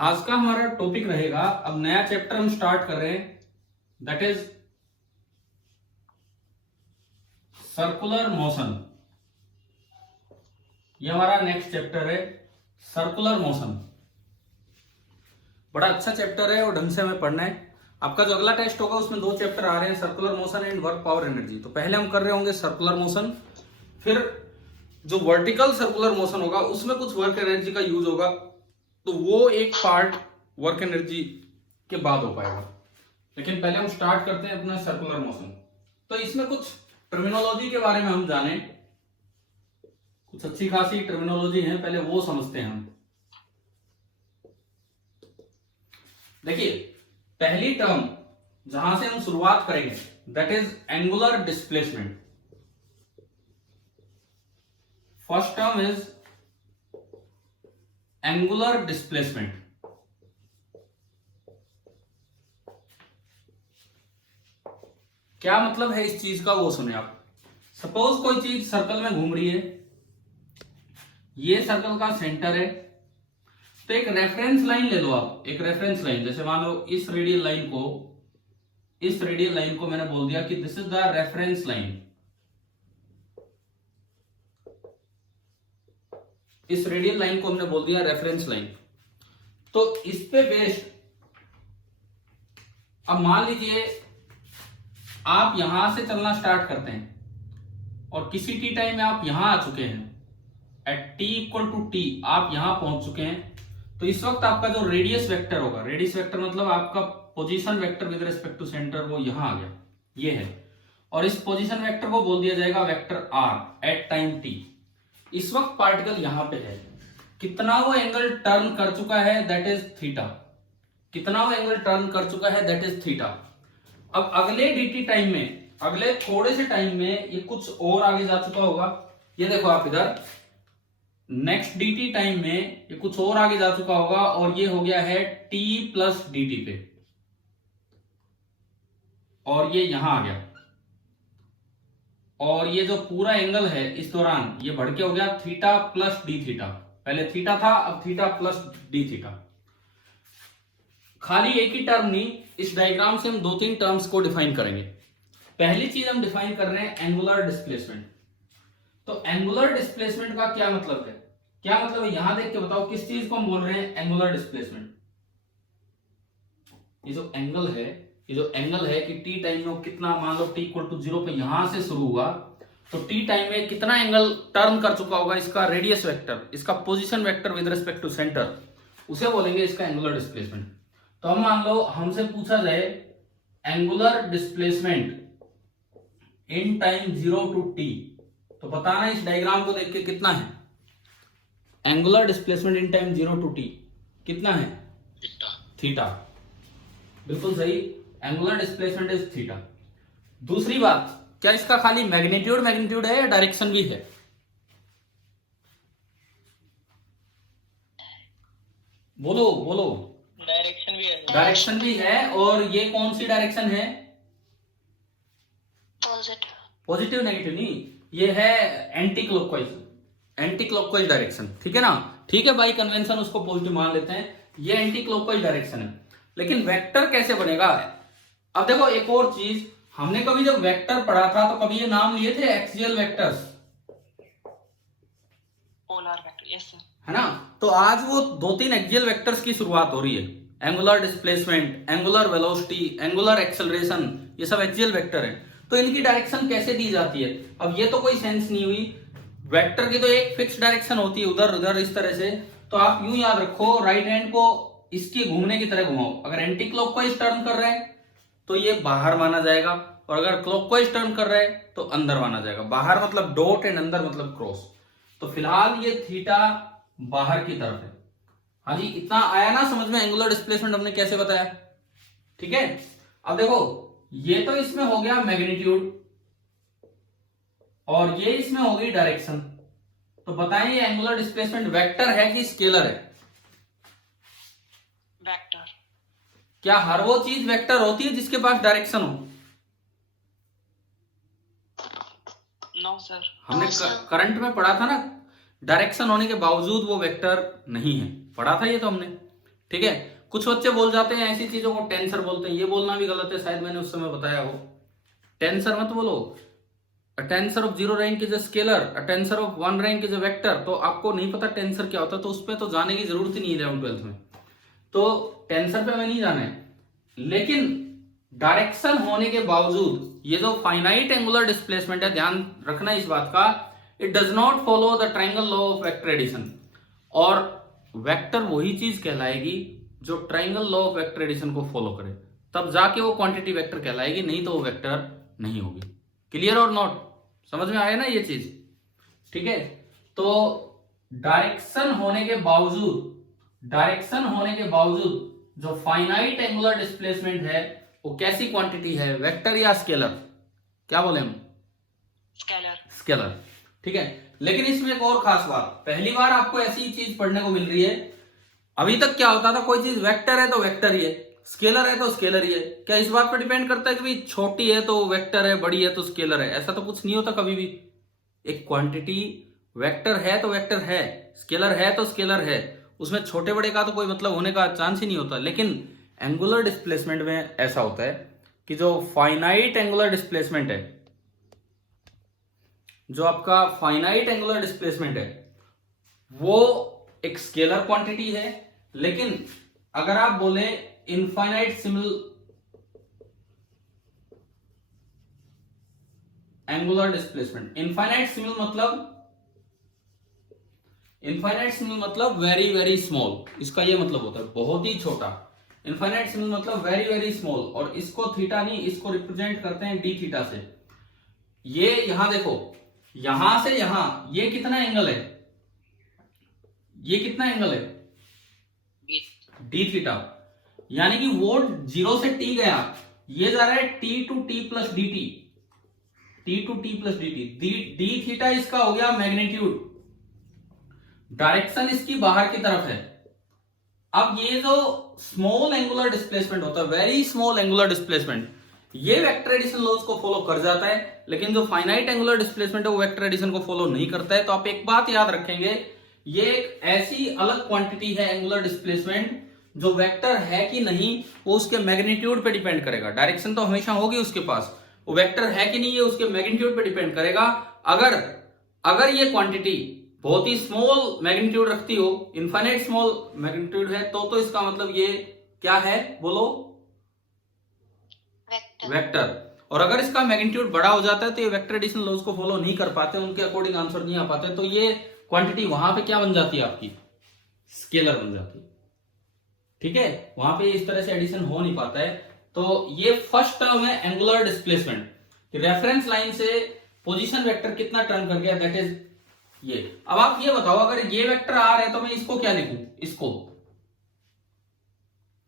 आज का हमारा टॉपिक रहेगा, अब नया चैप्टर हम स्टार्ट कर रहे हैं, दैट इज सर्कुलर मोशन। ये हमारा नेक्स्ट चैप्टर है, सर्कुलर मोशन। बड़ा अच्छा चैप्टर है और ढंग से हमें पढ़ना है। आपका जो अगला टेस्ट होगा उसमें 2 चैप्टर आ रहे हैं, circular motion and work power energy. तो पहले हम कर रहे होंगे सर्कुलर मोशन, फिर जो वर्टिकल सर्कुलर मोशन होगा उसमें कुछ वर्क एनर्जी का यूज होगा, तो वो एक पार्ट वर्क एनर्जी के बाद हो पाएगा। लेकिन पहले हम स्टार्ट करते हैं अपना सर्कुलर मोशन। तो इसमें कुछ टर्मिनोलॉजी के बारे में हम जाने, कुछ अच्छी खासी टर्मिनोलॉजी है, पहले वो समझते हैं हम। देखिए, पहली टर्म जहां से हम शुरुआत करेंगे that is angular displacement. First term is angular displacement. क्या मतलब है इस चीज का वो सुने आप। सपोज कोई चीज सर्कल में घूम रही है, ये सर्कल का सेंटर है, तो एक रेफरेंस लाइन ले लो आप। एक रेफरेंस लाइन, जैसे मान लो इस रेडियल लाइन को मैंने बोल दिया कि this is the reference line. इस रेडियल लाइन को हमने बोल दिया रेफरेंस लाइन। तो इस पे बेस्ड अब मान लीजिए आप यहां से चलना स्टार्ट करते हैं और किसी टी टाइम में आप यहां आ चुके हैं, at T equal to T आप यहां पहुंच चुके हैं। तो इस वक्त आपका जो रेडियस वेक्टर होगा, रेडियस वेक्टर मतलब आपका position vector with respect to centre, वो यहां आ गया, ये है। और इस पोजीशन वेक्टर को बोल दिया जाएगा vector r at time t. इस वक्त पार्टिकल यहां पे है, कितना वो एंगल टर्न कर चुका है दैट इज थीटा। कितना वो एंगल टर्न कर चुका है दैट इज थीटा। अब अगले dt टाइम में, अगले थोड़े से टाइम में ये कुछ और आगे जा चुका होगा। ये देखो आप इधर, नेक्स्ट dt टाइम में ये कुछ और आगे जा चुका होगा और ये हो गया है t प्लस dt पे, और ये यहां आ गया। और ये जो पूरा एंगल है इस दौरान ये बढ़ के हो गया थीटा प्लस डी थीटा। पहले थीटा था, अब थीटा प्लस डी थीटा। खाली एक ही टर्म नहीं, इस डायग्राम से हम 2-3 टर्म्स को डिफाइन करेंगे। पहली चीज हम डिफाइन कर रहे हैं एंगुलर डिस्प्लेसमेंट। तो एंगुलर डिस्प्लेसमेंट का क्या मतलब है, क्या मतलब है यहां देख के बताओ किस चीज को हम बोल रहे हैं एंगुलर डिस्प्लेसमेंट। ये जो एंगल है कि टी टाइम में कितना, मान लो टी इक्वल टू 0 पे यहां से शुरू हुआ, तो टी टाइम में कितना एंगल टर्न कर चुका होगा, इसका रेडियस वेक्टर, इसका position vector with respect to centre, उसे बोलेंगे इसका एंगुलर डिस्प्लेसमेंट। तो हम मान लो हमसे पूछा जाए angular displacement in time 0 to t, तो बताना इस डायग्राम को देख के कितना है angular displacement in time 0 to t, कितना है थीटा। बिल्कुल सही, एंगुलर डिस्प्लेसमेंट इज थीटा। दूसरी बात, क्या इसका खाली मैग्नीट्यूड है या डायरेक्शन भी है? बोलो। डायरेक्शन भी है। और ये कौन सी डायरेक्शन है? पॉजिटिव नेगेटिव नहीं, ये है एंटी क्लॉकवाइज डायरेक्शन। ठीक है ना, ठीक है भाई, कन्वेंशन उसको पॉजिटिव मान लेते हैं, ये एंटी क्लॉकवाइज डायरेक्शन है। लेकिन वेक्टर कैसे बनेगा? अब देखो एक और चीज, हमने कभी जब वेक्टर पढ़ा था तो कभी ये नाम लिए थे axial vectors, polar vector, yes sir, है ना। तो आज वो 2-3 एक्सियल वेक्टर्स की शुरुआत हो रही है, angular displacement, angular velocity, angular acceleration, ये सब एक्सियल वेक्टर है। तो इनकी डायरेक्शन कैसे दी जाती है? अब ये तो कोई सेंस नहीं हुई, वेक्टर की तो एक फिक्स डायरेक्शन होती है, उधर उधर इस तरह से। तो आप यूं याद रखो, राइट हैंड को इसके घूमने की तरह घुमाओ। अगर एंटी क्लॉकवाइज टर्न कर रहे हैं तो ये बाहर माना जाएगा, और अगर क्लॉकवाइज टर्न कर रहे हैं तो अंदर माना जाएगा। बाहर मतलब डॉट एंड अंदर मतलब क्रॉस। तो फिलहाल ये थीटा बाहर की तरफ है। हाँ जी, इतना आया ना समझ में एंगुलर डिस्प्लेसमेंट हमने कैसे बताया? ठीक है। अब देखो, ये तो इसमें हो गया मैग्नीट्यूड और ये इसमें हो गई डायरेक्शन। तो बताएं ये एंगुलर डिस्प्लेसमेंट वेक्टर है कि स्केलर है? वेक्टर। क्या हर वो चीज वेक्टर होती है जिसके पास डायरेक्शन हो? No sir. हमने करंट में पढ़ा था ना, डायरेक्शन होने के बावजूद वो वेक्टर नहीं है, पढ़ा था ये तो हमने। ठीक है। कुछ बच्चे बोल जाते हैं ऐसी चीजों को टेंसर बोलते हैं, ये बोलना भी गलत है, शायद मैंने उस समय बताया हो। टेंसर मत बोलो। A tensor of 0 rank is a scalar, a tensor of 1 rank is a vector. तो आपको नहीं पता टेंसर क्या होता है, तो उस पर तो जाने की जरूरत ही नहीं है 11th-12th में, तो टेंसर पे हमें नहीं जाना है। लेकिन डायरेक्शन होने के बावजूद ये जो फाइनाइट एंगुलर डिस्प्लेसमेंट है, ध्यान रखना इस बात का, it does not follow the triangle law of vector addition. और वेक्टर वही चीज कहलाएगी जो triangle law of vector addition को फॉलो करे, तब जाके वो क्वांटिटी वेक्टर कहलाएगी, नहीं तो वो वेक्टर नहीं होगी। क्लियर और नॉट? समझ में आया ना ये चीज? ठीक है। तो डायरेक्शन होने के बावजूद जो फाइनाइट एंगुलर डिस्प्लेसमेंट है वो कैसी क्वांटिटी है, वेक्टर या स्केलर? क्या बोले हम? स्केलर। स्केलर। ठीक है। लेकिन इसमें एक और खास बात, पहली बार आपको ऐसी चीज पढ़ने को मिल रही है। अभी तक क्या होता था, कोई चीज वेक्टर है तो वेक्टर ही है, स्केलर है तो स्केलर ही है। क्या इस बात पर डिपेंड करता है कि भाई छोटी है तो वेक्टर है, बड़ी है तो स्केलर है? ऐसा तो कुछ नहीं होता कभी भी। एक क्वांटिटी वेक्टर है तो वेक्टर है, स्केलर है तो स्केलर है, उसमें छोटे बड़े का तो कोई मतलब होने का चांस ही नहीं होता। लेकिन एंगुलर डिस्प्लेसमेंट में ऐसा होता है कि जो फाइनाइट एंगुलर डिस्प्लेसमेंट है, जो आपका फाइनाइट एंगुलर डिस्प्लेसमेंट है वो एक स्केलर क्वांटिटी है। लेकिन अगर आप बोले infinite simile angular displacement, infinite simile मतलब वेरी वेरी स्मॉल, इसका ये मतलब होता है बहुत ही छोटा। इनफाइनाइट सिमिल मतलब वेरी वेरी स्मॉल, और इसको थीटा नहीं, इसको रिप्रेजेंट करते हैं डी थीटा से। ये यहां देखो, यहां से यहां ये कितना एंगल है, ये कितना एंगल है? D theta. यानी कि वो 0 से t गया, ये जा रहा है t to t plus d t, t to t plus d t. D theta इसका हो गया मैग्नीट्यूड, डायरेक्शन इसकी बाहर की तरफ है। अब ये जो स्मॉल एंगुलर डिस्प्लेसमेंट होता है, वेरी स्मॉल एंगुलर डिस्प्लेसमेंट, ये वेक्टर एडिशन लॉज को फॉलो कर जाता है। लेकिन जो फाइनाइट एंगुलर डिस्प्लेसमेंट है वो वेक्टर एडिशन को फॉलो नहीं करता है। तो आप एक बात याद रखेंगे, ये एक ऐसी अलग क्वांटिटी है एंगुलर डिस्प्लेसमेंट, जो वेक्टर है कि नहीं वो उसके मैग्नीट्यूड पे डिपेंड करेगा। डायरेक्शन तो हमेशा होगी उसके पास, वो वेक्टर है कि नहीं ये उसके मैग्नीट्यूड पे डिपेंड करेगा। अगर ये क्वांटिटी बहुत ही स्मॉल मैग्नीट्यूड रखती हो, इनफाइनाइट स्मॉल मैग्नीट्यूड है, तो इसका मतलब ये क्या है बोलो? वेक्टर। और अगर इसका मैग्नीट्यूड बड़ा हो जाता है तो ये वेक्टर एडिशन लॉज को फॉलो नहीं कर पाते, उनके अकॉर्डिंग आंसर नहीं आ पाते, तो ये क्वांटिटी वहां पे क्या बन जाती है आपकी? स्केलर बन जाती है। ठीक है, वहां पे इस तरह से एडिशन हो नहीं पाता है। तो ये फर्स्ट टर्म है एंगुलर डिस्प्लेसमेंट। रेफरेंस लाइन से पोजीशन वेक्टर कितना टर्न कर गया, दैट इज ये। अब आप ये बताओ, अगर ये वेक्टर आर है तो मैं इसको क्या लिखूं? इसको,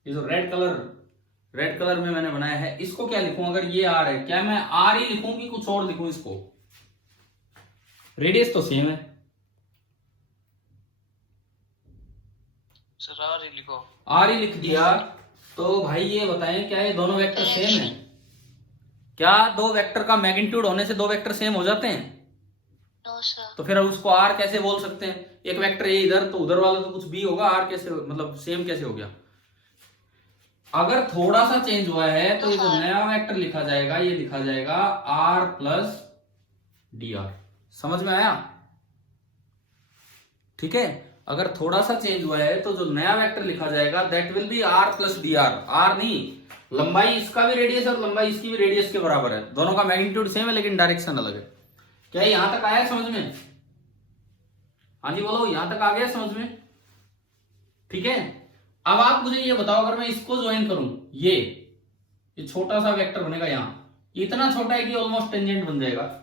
ये जो रेड कलर में मैंने बनाया है, इसको क्या लिखूं? अगर ये आर है, क्या मैं आर ही लिखूं कि कुछ और लिखूं इसको? रेडियस तो सेम है। सर आर ही लिखो। आर ही लिख दिया। तो भाई ये बताएं, क्या ये दोनों वेक्टर सेम है? क्या दो वेक्टर का मैग्नीट्यूड होने से दो वेक्टर सेम हो जाते हैं? No sir. तो फिर उसको आर कैसे बोल सकते हैं? एक वेक्टर ये इधर, तो उधर वाला तो कुछ भी होगा, आर कैसे मतलब सेम कैसे हो गया? अगर थोड़ा सा चेंज हुआ है तो ये जो नया वेक्टर लिखा जाएगा, ये लिखा जाएगा आर प्लस डी आर। समझ में आया? ठीक है, अगर थोड़ा सा चेंज हुआ है तो जो नया वेक्टर लिखा जाएगा that will be r plus d r. R नहीं, लंबाई इसका भी रेडियस और लंबाई इसकी भी रेडियस के बराबर है, दोनों का मैग्नीट्यूड सेम है लेकिन डायरेक्शन अलग है। क्या यहां तक आया समझ में? हाँ जी बोलो, यहां तक आ गया समझ में? ठीक है, अब आप मुझे ये बताओ, अगर मैं इसको ज्वाइन करूं, ये छोटा सा वेक्टर बनेगा, यहां इतना छोटा है कि ऑलमोस्ट टेंजेंट बन जाएगा।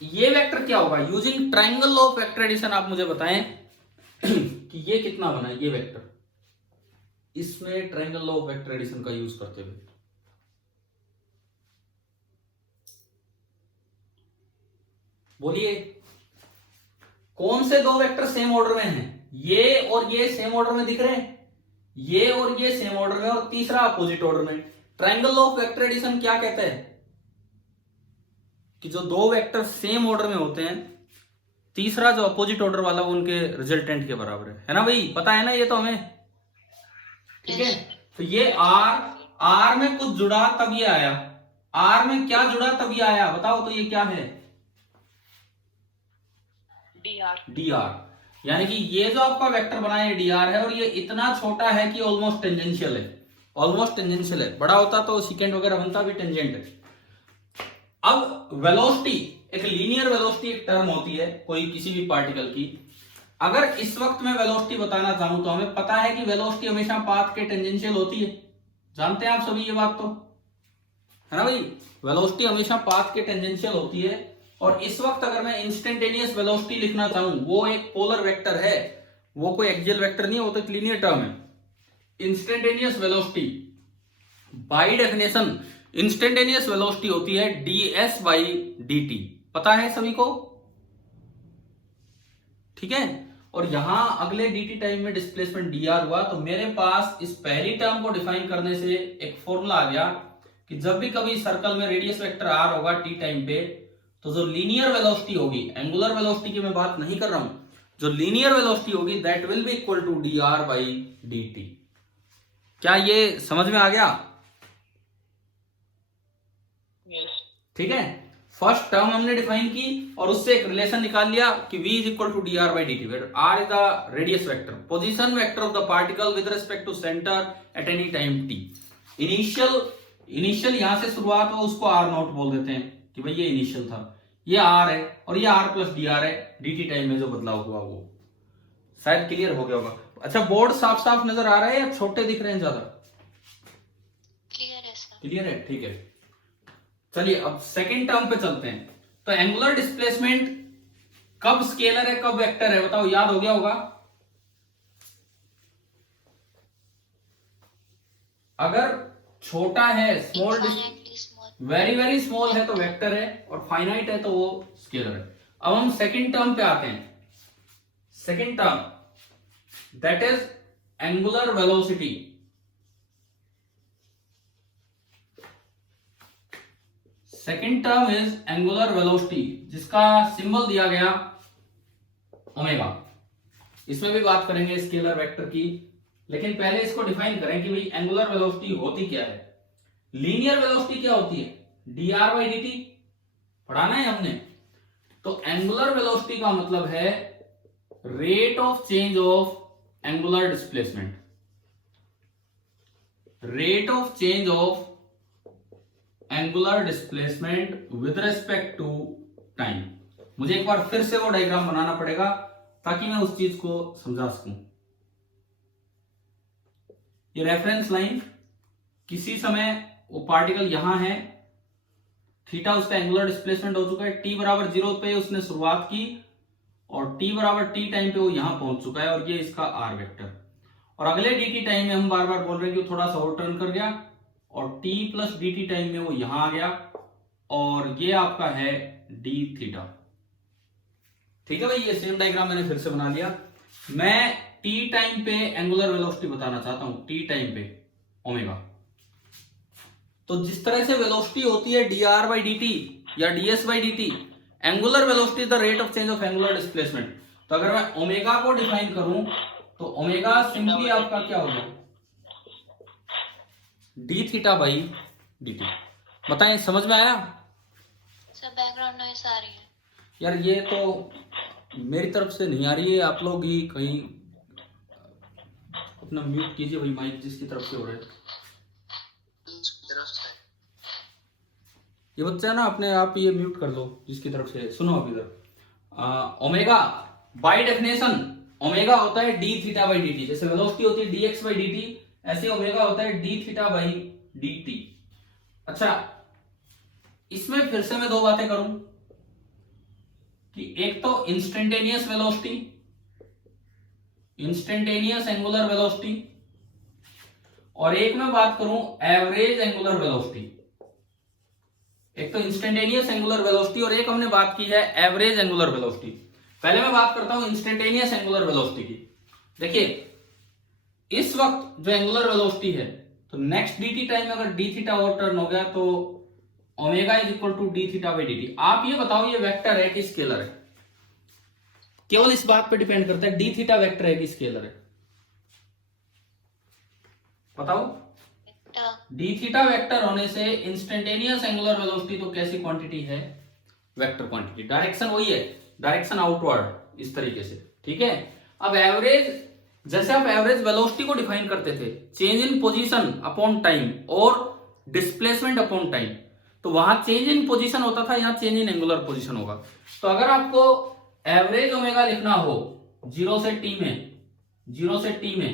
ये वेक्टर क्या होगा? Using triangle of vector addition आप मुझे बताएं कि ये कितना बना ये वेक्टर, इसमें ट्रायंगल ऑफ वेक्टर एडिशन का यूज करते हुए। बोलिए, कौन से दो वेक्टर सेम ऑर्डर में हैं? ये और ये सेम ऑर्डर में दिख रहे हैं, ये और ये सेम ऑर्डर में, और तीसरा अपोजिट ऑर्डर में। ट्रायंगल ऑफ वेक्टर एडिशन क्या कहता है? कि जो दो वेक्टर सेम ऑर्डर में होते हैं, तीसरा जो अपोजिट ऑर्डर वाला वो उनके रिजल्टेंट के बराबर है ना भाई? पता है ना ये तो हमें? ठीक है, तो ये आर में कुछ जुड़ा तब ये आया, आर में क्या जुड़ा तब ये आया, बताओ तो ये क्या है? dr, यानी कि ये जो आपका वेक्टर बना है dr है, और ये इतना छोटा है कि ऑलमोस्ट टेंजेंशियल है, ऑलमोस्ट टेंजेंशियल है। बड़ा होता तो सेकेंड वगैरह बनता भी टेंजेंट है। अब वेलोसिटी, एक लीनियर वेलोसिटी एक टर्म होती है कोई किसी भी पार्टिकल की। अगर इस वक्त मैं वेलोसिटी बताना चाहूं तो हमें पता है कि वेलोसिटी हमेशा पाथ के टेंजेंशियल होती है, जानते हैं आप सभी ये बात तो, है ना भाई? वेलोसिटी हमेशा पाथ के टेंजेंशियल होती है। और इस वक्त अगर मैं इंस्टेंटेनियस वेलोसिटी लिखना चाहूं, वो एक पोलर वेक्टर है, वो कोई एक्सियल वेक्टर नहीं है, वो तो एक लीनियर टर्म है। Instantaneous velocity by definition, instantaneous velocity होती है ds बाई dt, पता है सभी को? ठीक है, और यहां अगले dt टाइम में डिस्प्लेसमेंट dr हुआ, तो मेरे पास इस पहली टर्म को डिफाइन करने से एक फॉर्मूला आ गया कि जब भी कभी सर्कल में रेडियस वेक्टर r होगा t टाइम पे, तो जो लीनियर वेलोसिटी होगी, एंगुलर वेलोसिटी की मैं बात नहीं कर रहा हूं, जो लीनियर वेलोसिटी होगी that will be equal to dr by dt। क्या ये समझ में आ गया? yes, ठीक है, फर्स्ट टर्म हमने डिफाइन की और उससे एक रिलेशन निकाल लिया कि v is equal to d r by d t, where r is the radius vector, position vector of the particle with respect to centre at any time t। Initial यहां से शुरुआत हो उसको r नॉट बोल देते हैं कि भाई ये इनिशियल था, ये r है और ये r प्लस डी आर है, dt टाइम में जो बदलाव हुआ वो। शायद क्लियर हो गया होगा। अच्छा, बोर्ड साफ साफ नजर आ रहा है या छोटे दिख रहे हैं ज्यादा? क्लियर है सर, क्लियर है, ठीक है। चलिए अब सेकंड टर्म पे चलते हैं। तो एंगुलर डिस्प्लेसमेंट कब स्केलर है कब वेक्टर है, बताओ, याद हो गया होगा? अगर छोटा है, small, infinitely small, very very small है तो वेक्टर है, और फाइनाइट है तो वो स्केलर है। अब हम सेकंड टर्म पे आते हैं। Second term that is angular velocity. Second term is angular velocity, जिसका सिंबल दिया गया ओमेगा। इसमें भी बात करेंगे स्केलर वेक्टर की, लेकिन पहले इसको डिफाइन करें कि भाई एंगुलर वेलोसिटी होती क्या है। लीनियर वेलोसिटी क्या होती है? dr बाई dt, पढ़ाना है हमने। तो एंगुलर वेलोसिटी का मतलब है rate of change of angular displacement, rate of change of angular displacement with respect to time. मुझे एक बार फिर से वो डायग्राम बनाना पड़ेगा ताकि मैं उस चीज को समझा सकूं। ये रेफरेंस लाइन, किसी समय वो पार्टिकल यहां है, थीटा उसका एंगुलर डिस्प्लेसमेंट हो चुका है, टी बराबर 0 पे उसने शुरुआत की और टी बराबर टी टाइम पे वो यहां पहुंच चुका है, और ये इसका आर वेक्टर। और अगले डी टी टाइम में हम बार बार बोल रहे हैं कि वो थोड़ा सा और टर्न कर गया, और t plus d T time में वो यहां आ गया, और ये आपका है डी थीटा। ठीक है भाई, ये सेम डायग्राम मैंने फिर से बना लिया। मैं t टाइम पे एंगुलर वेलोसिटी बताना चाहता हूं, t टाइम पे ओमेगा। तो जिस तरह से वेलोसिटी होती है dr बाई dt या ds by dt, angular velocity the rate of change of angular displacement. तो अगर मैं ओमेगा को डिफाइन करूं तो ओमेगा सिंपली आपका क्या होगा? D theta by d T. बताएं, समझ में आया? सर बैकग्राउंड नॉइस आ रही है। यार ये तो मेरी तरफ से नहीं आ रही है, आप लोग ही कहीं अपना म्यूट कीजिए भाई, माइक जिसकी तरफ से हो रहा है। ये बच्चा है ना, अपने आप ये म्यूट कर लो जिसकी तरफ से। सुनो अब इधर, ओमेगा बाय डेफिनेशन ओमेगा होता है d theta by d T. जैसे वेलोसिटी होती है D x by d T, ऐसे ओमेगा होता है d theta by d T. अच्छा, इसमें फिर से मैं दो बातें करूं कि एक तो instantaneous velocity, instantaneous angular velocity, और एक मैं बात करूं एवरेज एंगुलर वेलोसिटी। एक तो इंस्टेंटेनियस एंगुलर वेलोसिटी और एक हमने बात की है एवरेज एंगुलर वेलोसिटी। पहले मैं बात करता हूं इंस्टेंटेनियस एंगुलर वेलोसिटी की। देखिए, इस वक्त जो एंगुलर वेलोसिटी है, तो नेक्स्ट डी टी टाइम में अगर डी थीटा और टर्न हो गया तो omega is equal to d theta by d t. आप ये बताओ, ये वेक्टर है कि स्केलर है? केवल इस बात पे डिपेंड करता है डी थीटा वेक्टर है कि स्केलर है। बताओ। वेक्टर। डी थीटा वेक्टर होने से इंस्टेंटेनियस एंगुलर वेलोसिटी तो कैसी क्वांटिटी है? Vector quantity. डायरेक्शन वही है, डायरेक्शन आउटवर्ड, इस तरीके से। ठीक है। अब एवरेज, जैसे आप एवरेज वेलोसिटी को डिफाइन करते थे, change in position upon time और डिस्प्लेसमेंट अपॉन टाइम, तो वहां चेंज इन पोजीशन होता था, यहां चेंज इन एंगुलर पोजीशन होगा। तो अगर आपको एवरेज ओमेगा लिखना हो 0 से t में, 0 से t में,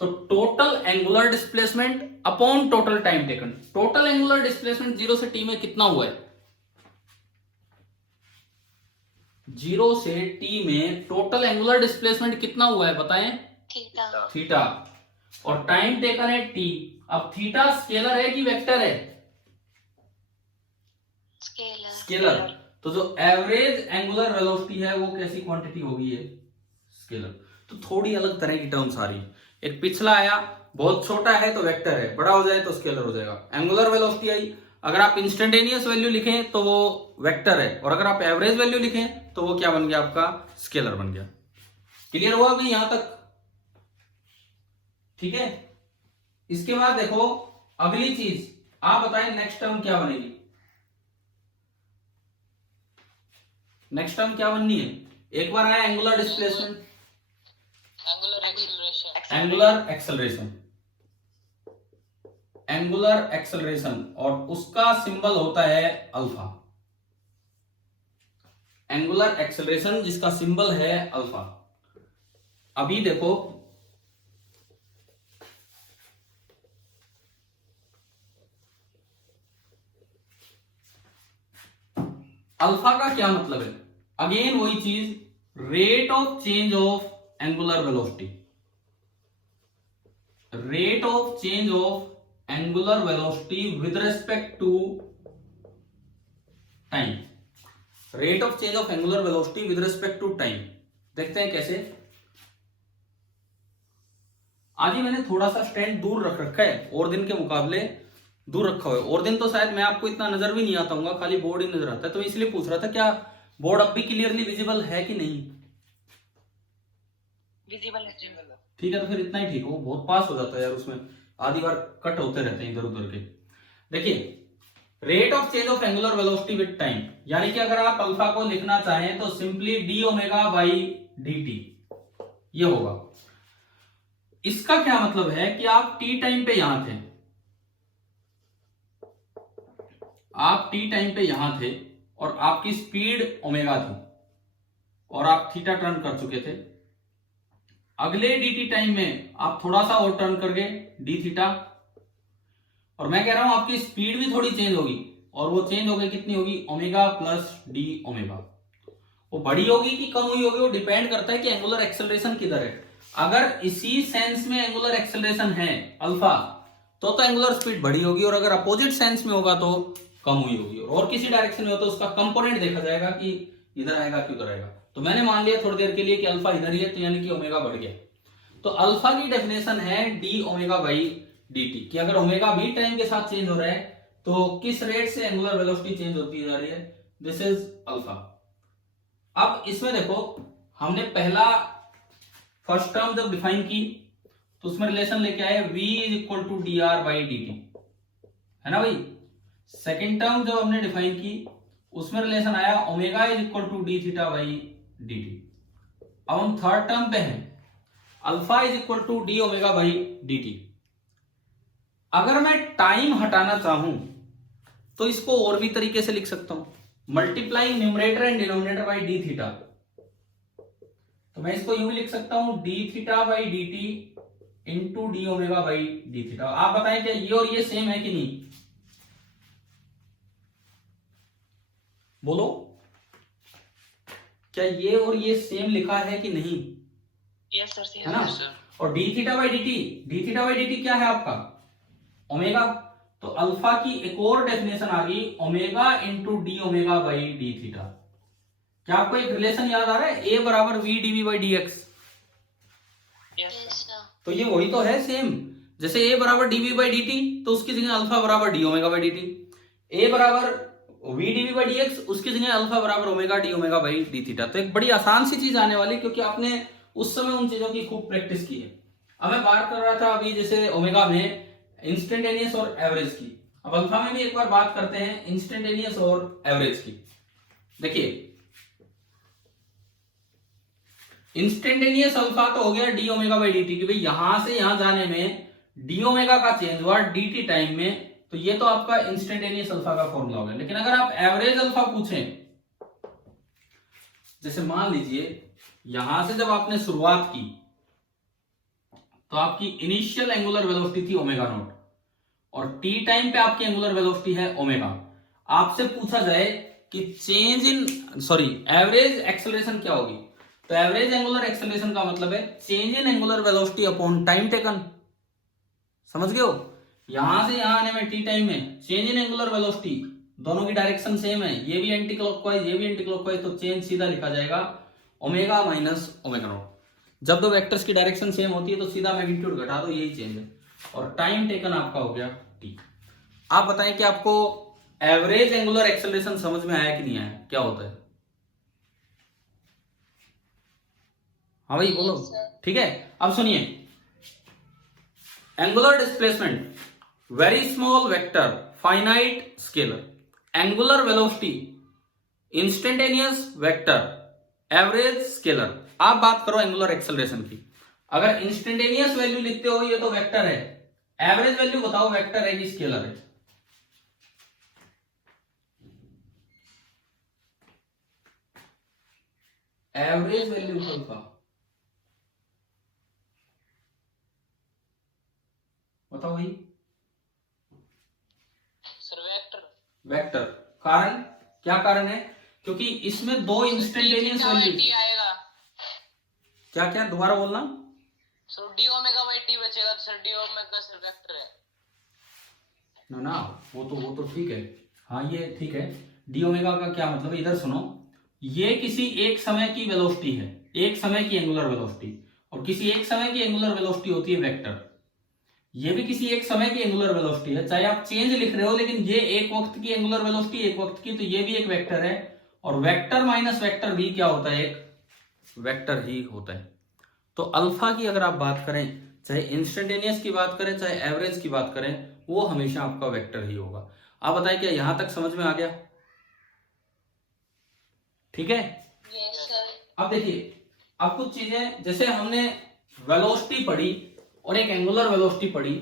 तो total angular displacement upon total time taken. Total angular displacement 0 से t में कितना हुआ है? 0 से t में टोटल एंगुलर डिस्प्लेसमेंट कितना हुआ है बताएं? थीटा। थीटा। और टाइम टेकन है t। अब थीटा स्केलर है कि वेक्टर है? स्केलर। स्केलर। तो जो एवरेज एंगुलर वेलोसिटी है वो कैसी क्वांटिटी होगी? ये स्केलर। तो थोड़ी अलग तरह की टर्म्स आ रही। एक पिछला आया, बहुत छोटा है तो वेक्टर है, बड़ा हो जाए तो स्केलर हो जाएगा। एंगुलर वेलोसिटी आई, अगर आप इंस्टेंटेनियस वैल्यू लिखें तो वो वेक्टर है, और अगर आप एवरेज वैल्यू लिखें तो वो क्या बन गया? आपका स्केलर बन गया। क्लियर हुआ अभी यहां तक? ठीक है। इसके बाद देखो अगली चीज, आप बताएं नेक्स्ट टर्म क्या बनेगी? नेक्स्ट टर्म क्या बननी है? एक बार आया angular displacement, angular acceleration, angular acceleration, और उसका सिंबल होता है अल्फा। एंगुलर एक्सेलरेशन जिसका सिंबल है अल्फा। अभी देखो अल्फा का क्या मतलब है? अगेन वही चीज, rate of change of angular velocity, rate of change of angular velocity with respect to time. Rate of change of angular velocity with respect to time. देखते हैं कैसे। आज ही मैंने थोड़ा सा स्टैंड दूर रख रखा है, और दिन के मुकाबले दूर रखा हुआ है। और दिन तो शायद मैं आपको इतना नजर भी नहीं आता हूँ, खाली बोर्ड ही नजर आता है। तो इसलिए पूछ रहा था क्या बोर्ड अब भी क्लियरली विजिबल है कि नहीं? विजिबल है। ठीक है, तो फिर इतना ही ठीक हो, बहुत पास हो जाता है यार, उसमें आधी बार कट होते रहते हैं इधर उधर के। देखिए rate of change of angular velocity with time, यानी कि अगर आप अल्फा को लिखना चाहें तो simply D omega by d t, ये होगा। इसका क्या मतलब है कि आप टी टाइम पे यहां थे, आप टी टाइम पे यहां थे, और आपकी स्पीड ओमेगा थी, और आप थीटा टर्न कर चुके थे। अगले dt टाइम में आप थोड़ा सा और टर्न कर गए डी थीटा, और मैं कह रहा हूं आपकी स्पीड भी थोड़ी चेंज होगी, और वो चेंज हो गई, कितनी होगी? Omega plus d omega. वो बड़ी होगी कि कम हुई होगी वो डिपेंड करता है कि एंगुलर एक्सेलरेशन किधर है। अगर इसी सेंस में एंगुलर एक्सेलरेशन है अल्फा, तो एंगुलर स्पीड बड़ी होगी, और अगर अपोजिट सेंस में होगा तो कम हुई होगी। और किसी डायरेक्शन में हो तो उसका कंपोनेंट देखा जाएगा कि इधर आएगा कि उधर आएगा। तो मैंने मान लिया थोड़ी देर के लिए कि अल्फा इधर ही है, तो यानी कि ओमेगा बढ़ गया। तो अल्फा की डेफिनेशन है D omega by d T, कि अगर ओमेगा भी टाइम के साथ चेंज हो रहा है तो किस रेट से एंगुलर वेलोसिटी चेंज होती जा रही है, दिस इज अल्फा। अब इसमें देखो हमने पहला फर्स्ट टर्म जब डिफाइन की तो उसमें रिलेशन लेके आए v is equal to d r by d t, है ना भाई। सेकेंड टर्म जब हमने डिफाइन की उसमें रिलेशन आया omega is equal to d theta by d t. अब हम थर्ड टर्म पे हैं, alpha is equal to d omega by d t. अगर मैं टाइम हटाना चाहूं तो इसको और भी तरीके से लिख सकता हूं, multiplying numerator and denominator by d theta. तो मैं इसको यूं भी लिख सकता हूं D theta by d T into D omega by d theta. आप बताएं क्या ये और ये सेम है कि नहीं? बोलो, क्या ये और ये सेम लिखा है कि नहीं? यस सर, है ना। और D theta by d t क्या है आपका? ओमेगा। तो अल्फा की एक और डेफिनेशन आ गई omega into D omega by d theta. क्या आपको एक रिलेशन याद आ रहा है? ए बराबर v d v by d x. तो ये वही तो है सेम, जैसे ए बराबर डीवी बाई डी टी तो उसकी जगह अल्फा बराबर d omega by d t, a बराबर v d v by d x उसकी जगह अल्फा बराबर omega d omega by d theta. तो एक बड़ी आसान सी चीज आने वाली, क्योंकि आपने उस समय उन चीजों की खूब प्रैक्टिस की है। अब मैं बात कर रहा था अभी जैसे ओमेगा में इंस्टेंटेनियस और एवरेज की, अब अल्फा में भी एक बार बात करते हैं इंस्टेंटेनियस और एवरेज की। देखिए इंस्टेंटेनियस अल्फा तो हो गया D omega by d T, कि भाई यहां से यहां जाने में डी ओमेगा का चेंज हुआ डी टी टाइम में, तो ये तो आपका इंस्टेंटेनियस अल्फा का फॉर्मूला हो गया। लेकिन अगर आप एवरेज अल्फा पूछें, जैसे मान लीजिए यहां से जब आपने शुरुआत की तो आपकी इनिशियल एंगुलर वेलोसिटी थी ओमेगा नॉट, और टी टाइम पे आपकी एंगुलर वेलोसिटी है ओमेगा। आपसे पूछा जाए कि change in sorry average acceleration क्या होगी, तो एवरेज एंगुलर एक्सेलरेशन का मतलब है change in angular velocity upon time taken. समझ गए हो, यहां से यहां आने में टी टाइम में चेंज इन एंगुलर वेलोसिटी, दोनों की डायरेक्शन सेम है, ये भी एंटी क्लॉकवाइज ये भी एंटी क्लॉकवाइज, तो चेंज सीधा लिखा जाएगा ओमेगा माइनस ओमेगा नॉट। जब दो वेक्टर्स की डायरेक्शन सेम होती है तो सीधा मैग्नीट्यूड घटा दो, यही चेंज है। और टाइम टेकन आपका हो गया टी। आप बताएं कि आपको एवरेज एंगुलर एक्सेलरेशन समझ में आया कि नहीं आया, क्या होता है? हाँ भाई बोलो। ठीक है, अब सुनिए, angular displacement very small vector finite scalar, angular velocity instantaneous vector average scalar. आप बात करो एंगुलर एक्सेलरेशन की, अगर इंस्टेंटेनियस वैल्यू लिखते हो ये तो वेक्टर है, एवरेज वैल्यू बताओ वेक्टर है कि स्केलर है? एवरेज वैल्यू अल्फा बताओ भाई। Sir vector. वेक्टर, कारण क्या कारण है? क्योंकि इसमें दो इंस्टेंटेनियस वैल्यू आएगा। क्या क्या दोबारा बोलना। Sir d omega by T बचेगा, तो sir d omega sir vector है ना ना, वो तो ठीक है, हाँ ये ठीक है। डी ओमेगा का क्या मतलब है, इधर सुनो, ये किसी एक समय की वेलोसिटी है, एक समय की एंगुलर वेलोसिटी, और किसी एक समय की एंगुलर वेलोसिटी होती है वेक्टर, ये भी किसी एक समय की एंगुलर वेलोसिटी है। चाहे आप चेंज लिख रहे हो लेकिन ये एक वक्त की एंगुलर वेलोसिटी एक वक्त की, तो ये भी एक वेक्टर है, और वेक्टर माइनस वेक्टर भी क्या होता है, एक वेक्टर ही होता है। तो अल्फा की अगर आप बात करें, चाहे इंस्टेंटेनियस की बात करें चाहे एवरेज की बात करें, वो हमेशा आपका वेक्टर ही होगा। आप बताएं क्या यहां तक समझ में आ गया? ठीक है। Yes sir. अब देखिए, अब कुछ चीजें जैसे हमने वेलोसिटी पढ़ी और एक एंगुलर वेलोसिटी पढ़ी,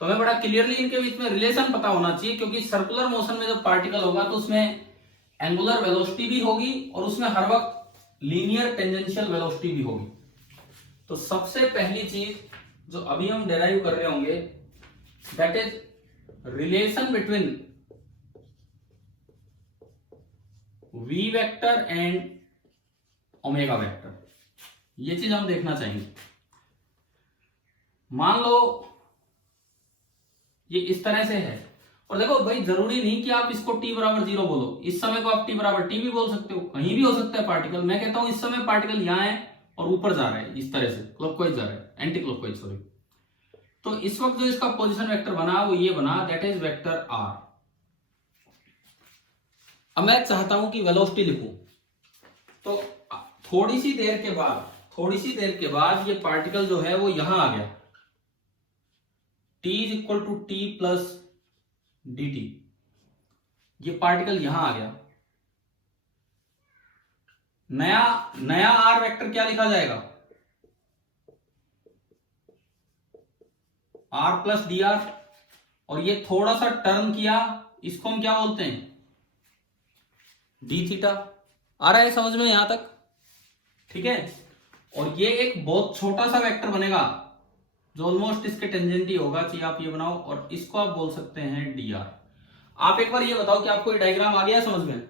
तो हमें बड़ा क्लियरली इनके बीच में रिलेशन पता होना चाहिए, क्योंकि सर्कुलर मोशन में जब पार्टिकल होगा तो उसमें एंगुलर वेलोसिटी भी होगी और उसमें हर वक्त लीनियर टेंजेंशियल वेलोसिटी भी होगी। तो सबसे पहली चीज जो अभी हम डेराइव कर रहे होंगे, that is relation between v vector and omega vector. ये चीज हम देखना चाहेंगे। मान लो ये इस तरह से है, और देखो भाई जरूरी नहीं कि आप इसको t बराबर 0 बोलो, इस समय को आप t बराबर t भी बोल सकते हो, कहीं भी हो सकता है पार्टिकल। मैं कहता हूं इस समय पार्टिकल यहां है और ऊपर जा रहा है, इस तरह से क्लॉकवाइज जा रहा है, एंटी क्लॉकवाइज सॉरी। तो इस वक्त जो इसका पोजीशन वेक्टर बना वो ये बना, दैट इज वेक्टर r। अब मैं चाहता हूं कि वेलोसिटी लिखूं, तो थोड़ी सी देर के बाद ये पार्टिकल जो है वो यहां आ गया, t is equal to t plus d t, ये पार्टिकल यहां आ गया। नया आर वेक्टर क्या लिखा जाएगा, आर प्लस डी आर, और ये थोड़ा सा टर्न किया, इसको हम क्या बोलते हैं, डी थीटा। आ रहा है समझ में यहां तक? ठीक है। और ये एक बहुत छोटा सा वेक्टर बनेगा जो ऑलमोस्ट इसके टेंजेंट ही होगा, चाहिए आप ये बनाओ, और इसको आप बोल सकते हैं डी आर। आप एक बार ये बताओ कि आपको ये डायग्राम आ गया समझ में?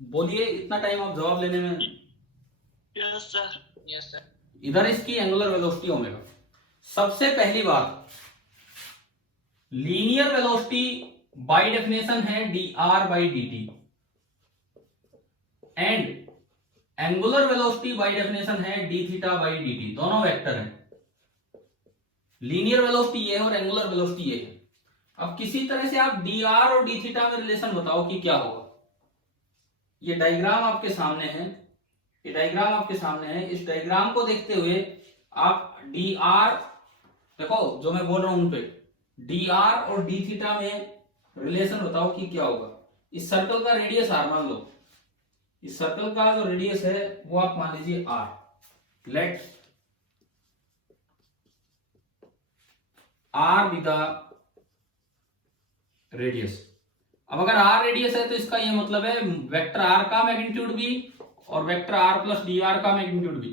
बोलिए, इतना टाइम आप जवाब लेने में। Yes sir. Yes sir. इधर इसकी एंगुलर वेलोसिटी ओमेगा। सबसे पहली बात, लीनियर वेलोसिटी बाय डेफिनेशन है d r by d t, and angular velocity by definition है d theta by d t. दोनों वेक्टर हैं, लीनियर वेलोसिटी ये है और एंगुलर वेलोसिटी ये है। अब किसी तरह से आप डी आर और डी थीटा में रिलेशन बताओ कि क्या होगा। ये डायग्राम आपके सामने है, ये डायग्राम आपके सामने है, इस डायग्राम को देखते हुए आप डी आर, देखो जो मैं बोल रहा हूं उन पे, डी आर और डी थीटा में रिलेशन बताओ कि क्या होगा। इस सर्कल का रेडियस आर मान लो, इस सर्कल का जो रेडियस है वो आप मान लीजिए r. Let r be the radius. अब अगर आर रेडियस है तो इसका ये मतलब है वेक्टर आर का मैग्नीट्यूड भी और vector r plus d r का मैग्नीट्यूड भी,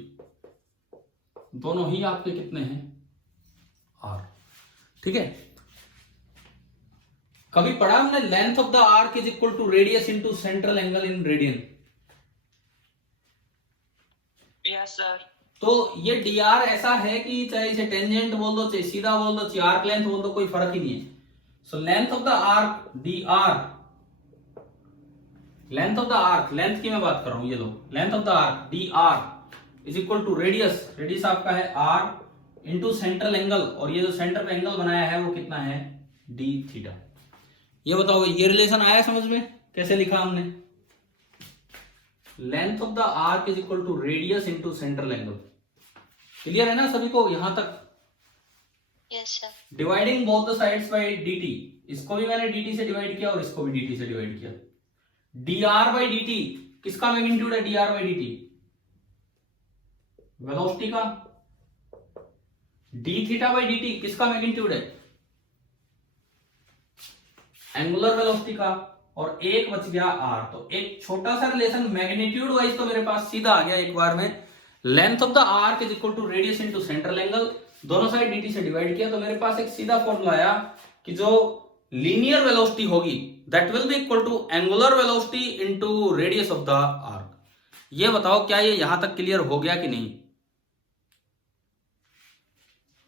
दोनों ही आपके कितने हैं, आर। ठीक है, कभी पढ़ा हमने length of the arc is equal to radius into central angle in radian. Yes sir. तो ये डी आर ऐसा है कि चाहे इसे टेंजेंट बोल दो, चाहे सीधा बोल दो, चाहे आर्क लेंथ बोल दो, कोई फर्क ही नहीं है। So length of the arc d r, length of the arc, length की मैं बात कर रहा हूं, ये लो, length of the arc d r is equal to radius, radius आपका है आर इंटू सेंट्रल एंगल, और ये जो सेंटर पे एंगल बनाया है वो कितना है, डी थीटा। ये बताओ ये रिलेशन आया समझ में, कैसे लिखा हमने, length of the arc is equal to radius into central angle. Clear है ना सभी को यहां तक? Yes sir. Dividing both the sides by dt, इसको भी मैंने dt से डिवाइड किया और इसको भी dt से डिवाइड किया। dr बाई dt किसका मैग्नीट्यूड है, dr बाई dt वेलोसिटी का। d थीटा बाई dt किसका मैग्नीट्यूड है, एंगुलर वेलोसिटी का। और एक बच गया r, तो एक छोटा सा रिलेशन मैग्नीट्यूड वाइज तो मेरे पास सीधा आ गया एक बार में, length of the arc is equal to radius into central angle, दोनों साइड dt से डिवाइड किया, तो मेरे पास एक सीधा फॉर्मूला आया कि जो लीनियर वेलोसिटी होगी that will be equal to angular velocity into radius of the arc. ये बताओ क्या ये यहां तक क्लियर हो गया कि नहीं?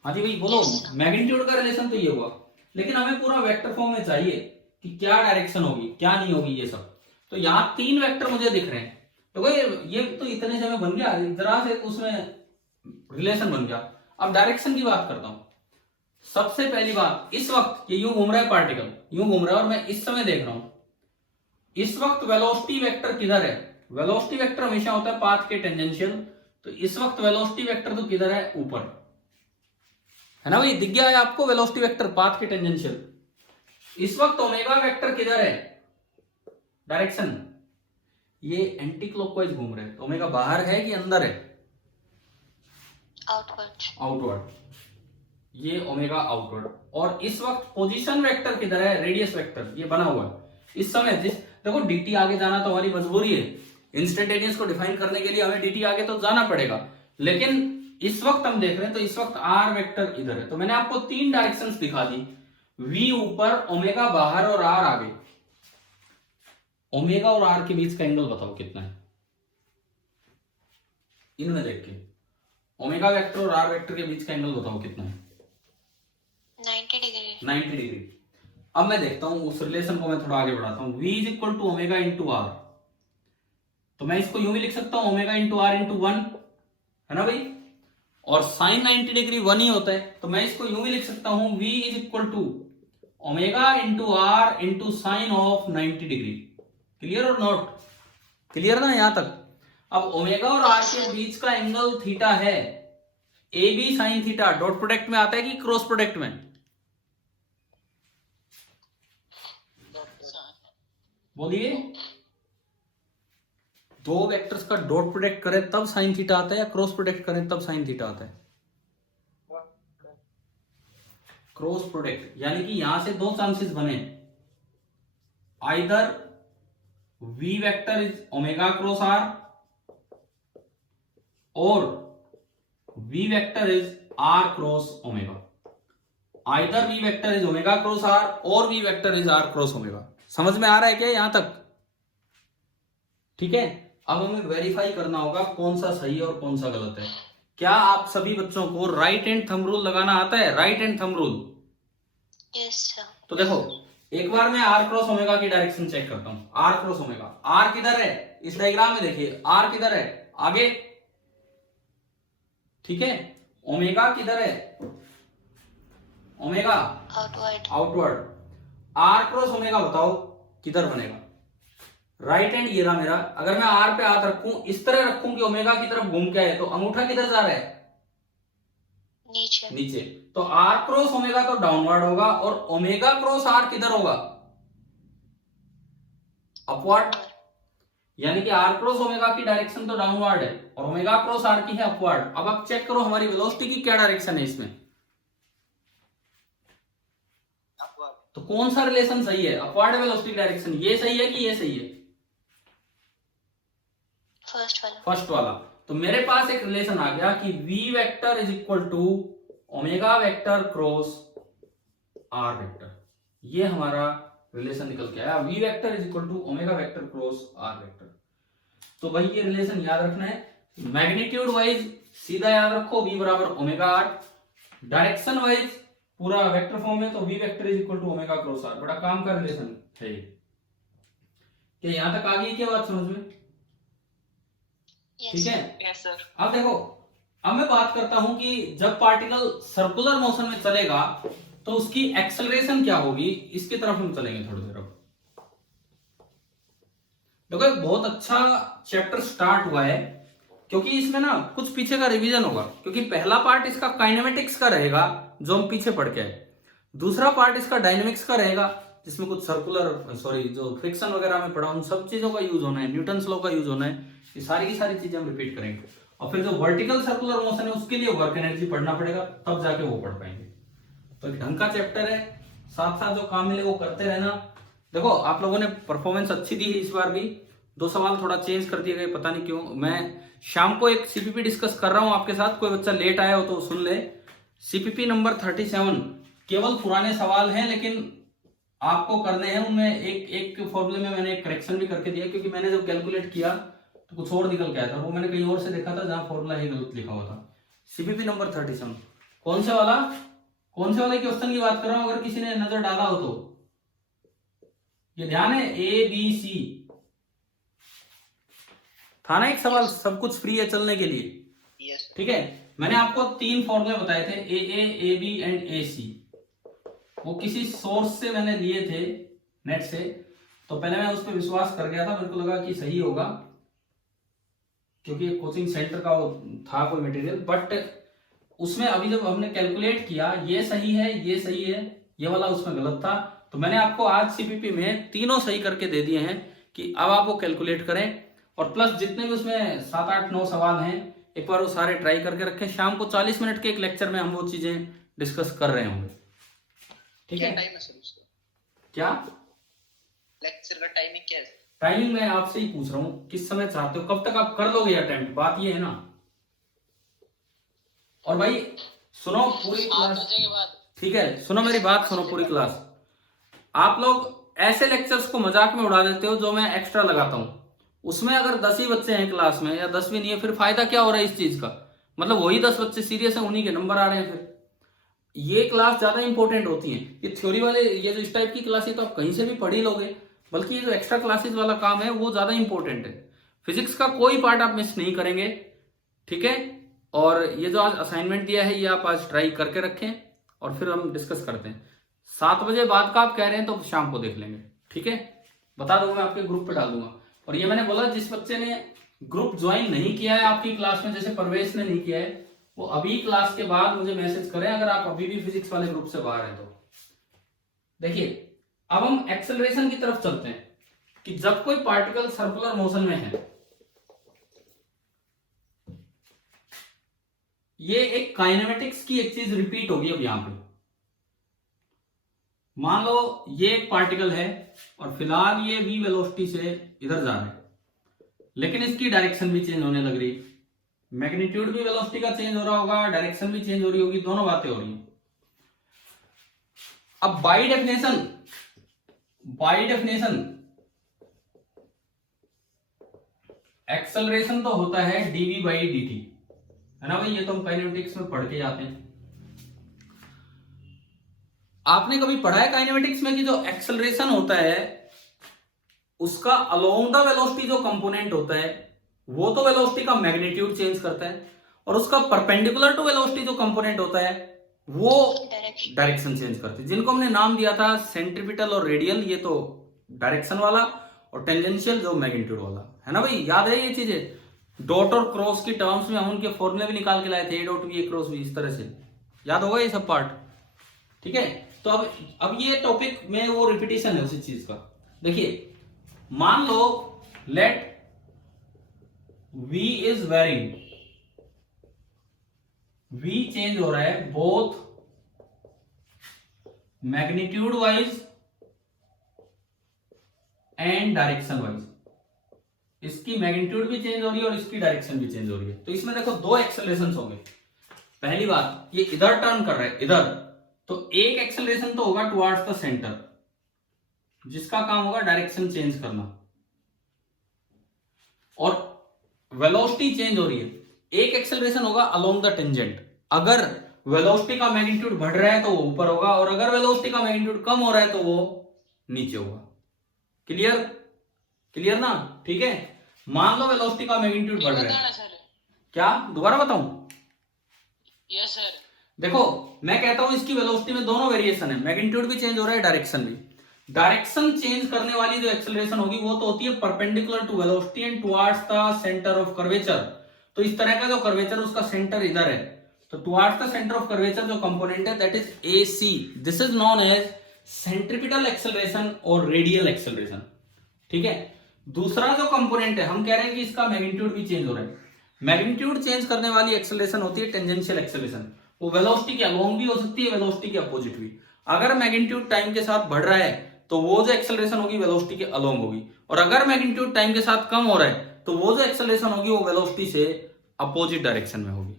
हाँ जी भाई बोलो। मैग्नीट्यूड का रिलेशन तो ये हुआ, लेकिन हमें पूरा वेक्टर फॉर्म में चाहिए कि क्या डायरेक्शन होगी क्या नहीं होगी ये सब। तो यहां 3 वेक्टर मुझे दिख रहे हैं, तो भाई ये तो इतने से में बन गया, जरा से उसमें रिलेशन बन गया। अब डायरेक्शन की बात करता हूं। सबसे पहली बात, इस वक्त ये यूं घूम रहा है, पार्टिकल यूं घूम रहा है और मैं इस समय देख रहा हूं, इस वक्त वेलोसिटी वेक्टर किधर है? वेलोसिटी वेक्टर हमेशा होता है पाथ के टेंजेंशियल, तो इस वक्त वेलोसिटी वेक्टर तो किधर है, ऊपर है ना भाई, दिख गया है आपको वेलोसिटी वेक्टर पाथ के टेंजेंशियल। इस वक्त ओमेगा वेक्टर किधर है, डायरेक्शन, ये एंटी क्लॉकवाइज घूम रहे हैं, तो ओमेगा बाहर है कि अंदर है, आउटवर्ड। आउटवर्ड, ये ओमेगा आउटवर्ड। और इस वक्त पोजीशन वेक्टर किधर है, रेडियस वेक्टर, ये बना हुआ है इस समय। जिस देखो dt आगे जाना तो हमारी मजबूरी है, इंस्टेंटेनियस को डिफाइन करने के लिए हमें dt आगे तो जाना पड़ेगा, लेकिन इस वक्त हम देख रहे हैं तो इस वक्त r वेक्टर इधर है। तो मैंने आपको 3 डायरेक्शंस दिखा दी, v ऊपर, ओमेगा बाहर और r आगे। ओमेगा और r के बीच का एंगल बताओ कितना है, इनमें देख के ओमेगा वेक्टर और r वेक्टर के बीच का एंगल बताओ कितना है, 90 डिग्री। 90 डिग्री। अब मैं देखता हूं उस रिलेशन को, मैं थोड़ा आगे बढ़ाता हूं, v is equal to omega into r, तो मैं इसको यूं भी लिख सकता हूं ओमेगा इंटू आर इंटू 1, है ना भाई, और साइन 90 डिग्री 1 ही होता है, तो मैं इसको यूं भी लिख सकता हूं v is equal to omega into r into sine of 90 degree. Clear और नॉट क्लियर ना यहां तक? अब ओमेगा और आर के बीच का एंगल थीटा है, a b sine theta, dot product में आता है कि क्रॉस प्रोडक्ट में? बोलिए, दो वेक्टर्स का डॉट प्रोडक्ट करें तब साइन थीटा आता है या क्रॉस प्रोडक्ट करें तब साइन थीटा आता है? क्रॉस प्रोडक्ट, यानी कि यहां से दो चांसेस बने, either v vector is omega cross r और v vector is r cross omega. Either v vector is omega cross r और v vector is r cross omega. समझ में आ रहा है क्या यहां तक? ठीक है, अब हमें वेरीफाई करना होगा कौन सा सही है और कौन सा गलत है। क्या आप सभी बच्चों को राइट हैंड थंब रूल लगाना आता है? Right hand thumb rule. Yes sir. तो देखो एक बार मैं r क्रॉस ओमेगा की डायरेक्शन चेक करता हूं, r क्रॉस ओमेगा, r किधर है इस डायग्राम में, देखिए r किधर है, आगे, ठीक है, ओमेगा किधर है, omega outward. Outward, r cross omega बताओ किधर बनेगा, राइट हैंड ये रहा मेरा, अगर मैं आर पे हाथ रखूं, इस तरह रखूं कि ओमेगा की तरफ घूम के आए, तो अंगूठा किधर जा रहा है? नीचे। नीचे। तो आर क्रॉस ओमेगा तो डाउनवर्ड होगा, और ओमेगा क्रॉस आर किधर होगा? अपवर्ड। यानी कि आर क्रॉस ओमेगा की डायरेक्शन तो डाउनवर्ड है और ओमेगा क्रॉस आर की है अपवर्ड। अब आप चेक करो हमारी वेलोसिटी की क्या डायरेक्शन है इसमें, तो कौन सा रिलेशन सही है? अपवर्ड वेलोसिटी डायरेक्शन ये सही है कि ये सही है? फर्स्ट वाला। तो मेरे पास एक रिलेशन आ गया कि v vector is equal to omega vector cross r vector. ये हमारा रिलेशन निकल के आया, v vector is equal to omega vector cross r vector. तो भाई ये रिलेशन याद रखना है, मैग्नीट्यूड वाइज सीधा याद रखो v बराबर ओमेगा आर, डायरेक्शन वाइज पूरा वेक्टर फॉर्म है तो v vector is equal to omega cross r. बड़ा काम का रिलेशन है ये। क्या यहां तक आ गई क्या बात समझ में? ठीक है। Yes sir. अब देखो, अब मैं बात करता हूं कि जब पार्टिकल सर्कुलर मोशन में चलेगा तो उसकी एक्सेलरेशन क्या होगी, इसकी तरफ हम चलेंगे थोड़ी देर। अब देखो एक बहुत अच्छा चैप्टर स्टार्ट हुआ है, क्योंकि इसमें ना कुछ पीछे का रिवीजन होगा, क्योंकि पहला पार्ट इसका काइनेमेटिक्स का रहेगा जो हम पीछे पढ़ के आए, दूसरा पार्ट इसका डायनेमिक्स का रहेगा जिसमें कुछ जो फ्रिक्शन वगैरह में पढ़ा उन सब चीजों का यूज होना है, न्यूटन्स लॉ का यूज होना है, ये सारी की सारी चीजें हम रिपीट करेंगे। और फिर जो वर्टिकल सर्कुलर मोशन है उसके लिए वर्क एनर्जी पढ़ना पड़ेगा, तब जाके वो पढ़ पाएंगे। तो एक ढंग का चैप्टर है, साथ साथ जो काम मिले वो करते रहना। देखो आप लोगों ने परफॉर्मेंस अच्छी दी है इस बार भी, 2 सवाल थोड़ा चेंज कर दिए गए पता नहीं क्यों। मैं शाम को एक सीपीपी डिस्कस कर रहा हूं आपके साथ, कोई बच्चा लेट आया हो तो सुन ले। सीपीपी नंबर 37 केवल पुराने सवाल हैं, लेकिन आपको करने हैं उनमें एक फॉर्मूले में मैंने एक करेक्शन भी करके दिया, क्योंकि मैंने जब कैलकुलेट किया तो कुछ और निकल के आया था, वो मैंने कहीं और से देखा था जहां फॉर्मूला ही गलत लिखा हुआ था। सीपीपी नंबर 37 कौन से वाले क्वेश्चन की बात कर रहा हूं, अगर किसी ने नजर डाला हो तो ये ध्यान है, ABC था ना एक सवाल, सब कुछ फ्री है चलने के लिए। ठीक है, मैंने आपको 3 फॉर्मूले बताए थे, AA, AB एंड AC। वो किसी सोर्स से मैंने लिए थे, नेट से, तो पहले मैं उस पर विश्वास कर गया था, मेरे को लगा कि सही होगा क्योंकि कोचिंग सेंटर का वो था कोई मटेरियल, बट उसमें अभी जब हमने कैलकुलेट किया ये सही है, ये सही है, ये वाला उसमें गलत था। तो मैंने आपको आज सीपीपी में तीनों सही करके दे दिए हैं कि अब आप वो कैलकुलेट करें, और प्लस जितने भी उसमें 7, 8, 9 सवाल हैं एक बार वो सारे ट्राई करके रखें। शाम को 40 मिनट के एक लेक्चर में हम वो चीजें डिस्कस कर रहे होंगे। ठीक है, टाइम है सर उसका? क्या लेक्चर का टाइमिंग क्या है? टाइमिंग मैं आपसे ही पूछ रहा हूँ, किस समय चाहते हो, कब तक आप कर लोगे अटेम्प्ट, बात ये है ना। और भाई सुनो पूरी क्लास, ठीक है सुनो मेरी बात, सुनो पूरी क्लास। आप लोग ऐसे लेक्चर्स को मजाक में उड़ा देते हो जो मैं एक्स्ट्रा लगाता हूं, उसमें अगर 10 ही बच्चे हैं क्लास में या 10 भी नहीं है, फिर फायदा क्या हो रहा है इस चीज का? मतलब वही 10 बच्चे सीरियस है, उन्हीं के नंबर आ रहे हैं। फिर ये क्लास ज्यादा इंपॉर्टेंट होती है, ये थ्योरी वाले ये जो इस टाइप की क्लासेस तो आप कहीं से भी पढ़ ही लोगे, बल्कि ये जो एक्स्ट्रा क्लासेस वाला काम है वो ज्यादा इंपॉर्टेंट है। फिजिक्स का कोई पार्ट आप मिस नहीं करेंगे, ठीक है। और ये जो आज असाइनमेंट दिया है ये आप आज ट्राई करके रखें, और फिर हम डिस्कस करते हैं। 7 बजे बाद का आप कह रहे हैं तो शाम को देख लेंगे, ठीक है, बता दूंगा, मैं आपके ग्रुप पे डाल दूंगा। और ये मैंने बोला जिस बच्चे ने ग्रुप ज्वाइन नहीं किया है आपकी क्लास में, जैसे परवेश ने नहीं किया है, वो अभी क्लास के बाद मुझे मैसेज करें अगर आप अभी भी फिजिक्स वाले ग्रुप से बाहर हैं तो। देखिए अब हम एक्सेलरेशन की तरफ चलते हैं कि जब कोई पार्टिकल सर्कुलर मोशन में है, ये एक काइनेमेटिक्स की एक चीज रिपीट होगी। अब यहां पे मान लो ये एक पार्टिकल है और फिलहाल ये v वेलोसिटी से इधर जा रहा है, लेकिन इसकी डायरेक्शन भी चेंज होने लग रही है, मैग्नीट्यूड भी वेलोसिटी का चेंज हो रहा होगा, डायरेक्शन भी चेंज हो रही होगी, दोनों बातें हो रही हैं। अब बाय डेफिनेशन एक्सेलरेशन तो होता है dv बाई dt, है ना भाई, ये तो हम काइनेमेटिक्स में पढ़ के जाते हैं। आपने कभी पढ़ा है काइनेमेटिक्स में कि जो एक्सेलरेशन होता है उसका अलोंग द वेलोसिटी जो कंपोनेंट होता है वो तो वेलोसिटी का मैग्नीट्यूड चेंज करता है, और उसका परपेंडिकुलर टू वेलोसिटी जो कंपोनेंट होता है वो डायरेक्शन चेंज करते हैं, जिनको हमने नाम दिया था सेंट्रीपिटल और रेडियल, ये तो डायरेक्शन वाला, और टेंजेंशियल जो मैग्नीट्यूड वाला है ना भाई, याद है ये चीजें। डॉट और क्रॉस की टर्म्स में हम उनके फॉर्मूले भी निकाल के लाए थे, a dot b a cross b, इस तरह से याद होगा ये सब पार्ट, ठीक है। तो अब ये टॉपिक में वो रिपीटेशन है उसी चीज का। देखिए मान लो let V is varying, V change हो रहा है both magnitude wise and direction wise. इसकी मैग्नीट्यूड भी चेंज हो रही है और इसकी डायरेक्शन भी चेंज हो रही है। तो इसमें देखो दो एक्सेलरेशन होंगे। पहली बात, ये इधर टर्न कर रहा है इधर, तो एक एक्सेलरेशन तो होगा टुवर्ड्स द सेंटर, जिसका काम होगा डायरेक्शन चेंज करना, और वेलोसिटी चेंज हो रही है। एक एक्सेलरेशन होगा अलोंग द टेंजेंट। अगर वेलोसिटी का मैग्नीट्यूड बढ़ रहा है तो वो ऊपर होगा, और अगर वेलोसिटी का मैग्नीट्यूड कम हो रहा है तो वो नीचे होगा। क्लियर? क्लियर ना? ठीक है। मान लो वेलोसिटी का मैग्नीट्यूड बढ़ रहा है, सर क्या दोबारा बताऊं? Yes sir. देखो मैं कहता हूं इसकी वेलोसिटी में दोनों वेरिएशन है, मैग्नीट्यूड भी चेंज हो रहा है, डायरेक्शन भी। डायरेक्शन चेंज करने वाली जो एक्सेलरेशन होगी वो तो होती है perpendicular to velocity and towards the centre of curvature. तो इस तरह का जो कर्वेचर उसका सेंटर इधर है, तो towards the centre of curvature जो कंपोनेंट है that is AC। This is known as centripetal acceleration और रेडियल एक्सेलरेशन, ठीक है। दूसरा जो कंपोनेंट है हम कह रहे हैं कि इसका मैग्नीट्यूड भी चेंज हो रहा है। मैग्नीट्यूड चेंज करने वाली एक्सेलरेशन होती है टेंजेंशियल एक्सेलरेशन। वो वेलोसिटी के अलोंग भी हो सकती है, वेलोसिटी के अपोजिट भी। अगर मैग्नीट्यूड टाइम के साथ बढ़ रहा है तो वो जो एक्सेलरेशन होगी वेलोसिटी के अलोंग होगी, और अगर मैग्नीट्यूड टाइम के साथ कम हो रहा है तो वो जो एक्सेलरेशन होगी वो वेलोसिटी से अपोजिट डायरेक्शन में होगी।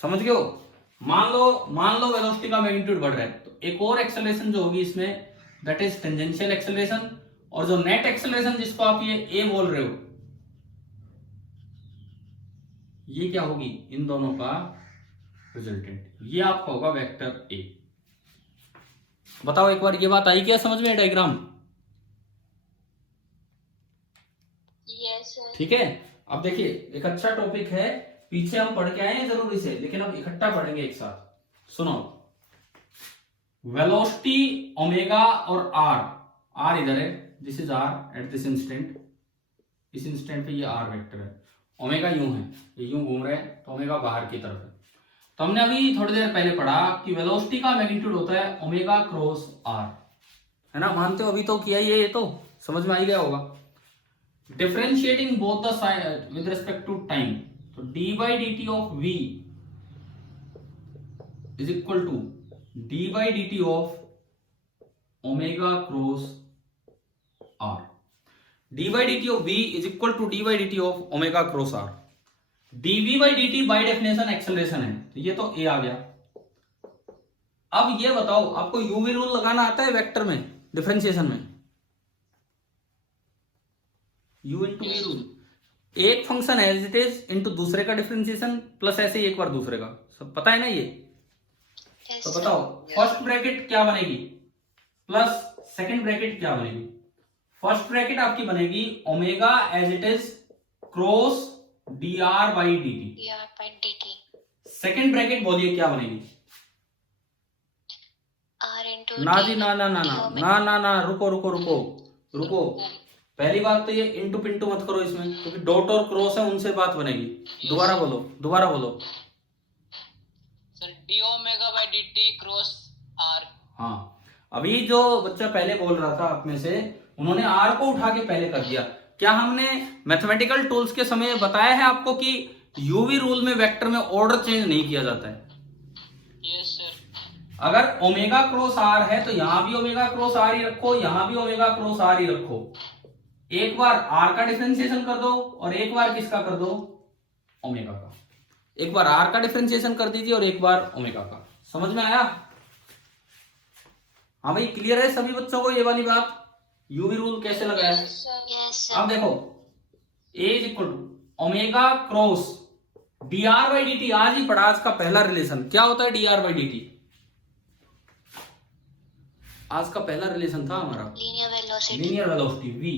समझ गए हो? मान लो वेलोसिटी का मैग्नीट्यूड बढ़ रहा है तो एक और एक्सेलरेशन जो होगी इसमें दैट इज टेंजेंशियल एक्सेलरेशन, और जो नेट एक्सेलरेशन जिसको आप ये ए बोल रहे हो ये क्या होगी? इन दोनों का रिजल्टेंट, ये आपका होगा वेक्टर ए। बताओ एक बार ये बात आई क्या समझ में डायग्राम? Yes sir. ठीक है। अब देखिए एक अच्छा टॉपिक है, पीछे हम पढ़ के आए हैं जरूरी से, लेकिन अब इकट्ठा पढ़ेंगे एक साथ। सुनो, वेलोसिटी ओमेगा और आर इधर है, this is r at this instant, इस इंस्टेंट पे ये आर वेक्टर है। ओमेगा यूं है, ये यूं घूम रहा है तो ओमेगा बाहर की तरफ है। तो हमने अभी थोड़ी देर पहले पढ़ा कि वेलोसिटी का मैग्नीट्यूड होता है ओमेगा क्रॉस आर, है ना? मानते हो? अभी तो किया ही है, ये तो समझ में आ ही गया होगा। Differentiating both the side with respect to time, तो d by d t of v is equal to d by d t of omega cross r. D by d t of v is equal to d by d t of omega cross r. dv by d t by definition acceleration है, तो ये तो a आ गया। अब ये बताओ आपको UV rule लगाना आता है वेक्टर में, डिफरेंशिएशन में? u इंटू वी रूल, एक function as it is into दूसरे का डिफरेंशिएशन प्लस ऐसे ही एक बार दूसरे का, सब पता है ना ये? तो बताओ फर्स्ट ब्रैकेट क्या बनेगी प्लस सेकंड ब्रैकेट क्या बनेगी? फर्स्ट ब्रैकेट आपकी बनेगी omega as it is cross dr by d t. Second bracket बोलिए क्या बनेगी? r इंटू ना जी ना ना ना ना ना ना ना, रुको रुको रुको रुको। पहली बात तो ये इंटू पिंटू मत करो इसमें, क्योंकि डॉट और क्रॉस है उनसे बात बनेगी। दोबारा बोलो, दोबारा बोलो। Sir d omega by d t cross r. हाँ, अभी जो बच्चा पहले बोल रहा था आप में से, उन्होंने आर को उठा के पहले कर दिया। क्या हमने मैथमेटिकल टूल्स के समय बताया है आपको कि यूवी रूल में वेक्टर में ऑर्डर चेंज नहीं किया जाता है? Yes sir. अगर ओमेगा क्रॉस आर है तो यहां भी ओमेगा क्रॉस आर ही रखो, यहां भी ओमेगा क्रॉस आर ही रखो। एक बार आर का डिफरेंशिएशन कर दो और एक बार किसका कर दो? ओमेगा का। एक बार आर का डिफरेंशिएशन कर दीजिए और एक बार ओमेगा का। समझ में आया? हाँ भाई, क्लियर है सभी बच्चों को ये वाली बात? यूवी रूल कैसे लगाया है? अब देखो a is equal to omega cross d r by d t. आज ही पढ़ा, आज का पहला रिलेशन क्या होता है? D r by d t आज का पहला रिलेशन था हमारा, linear velocity v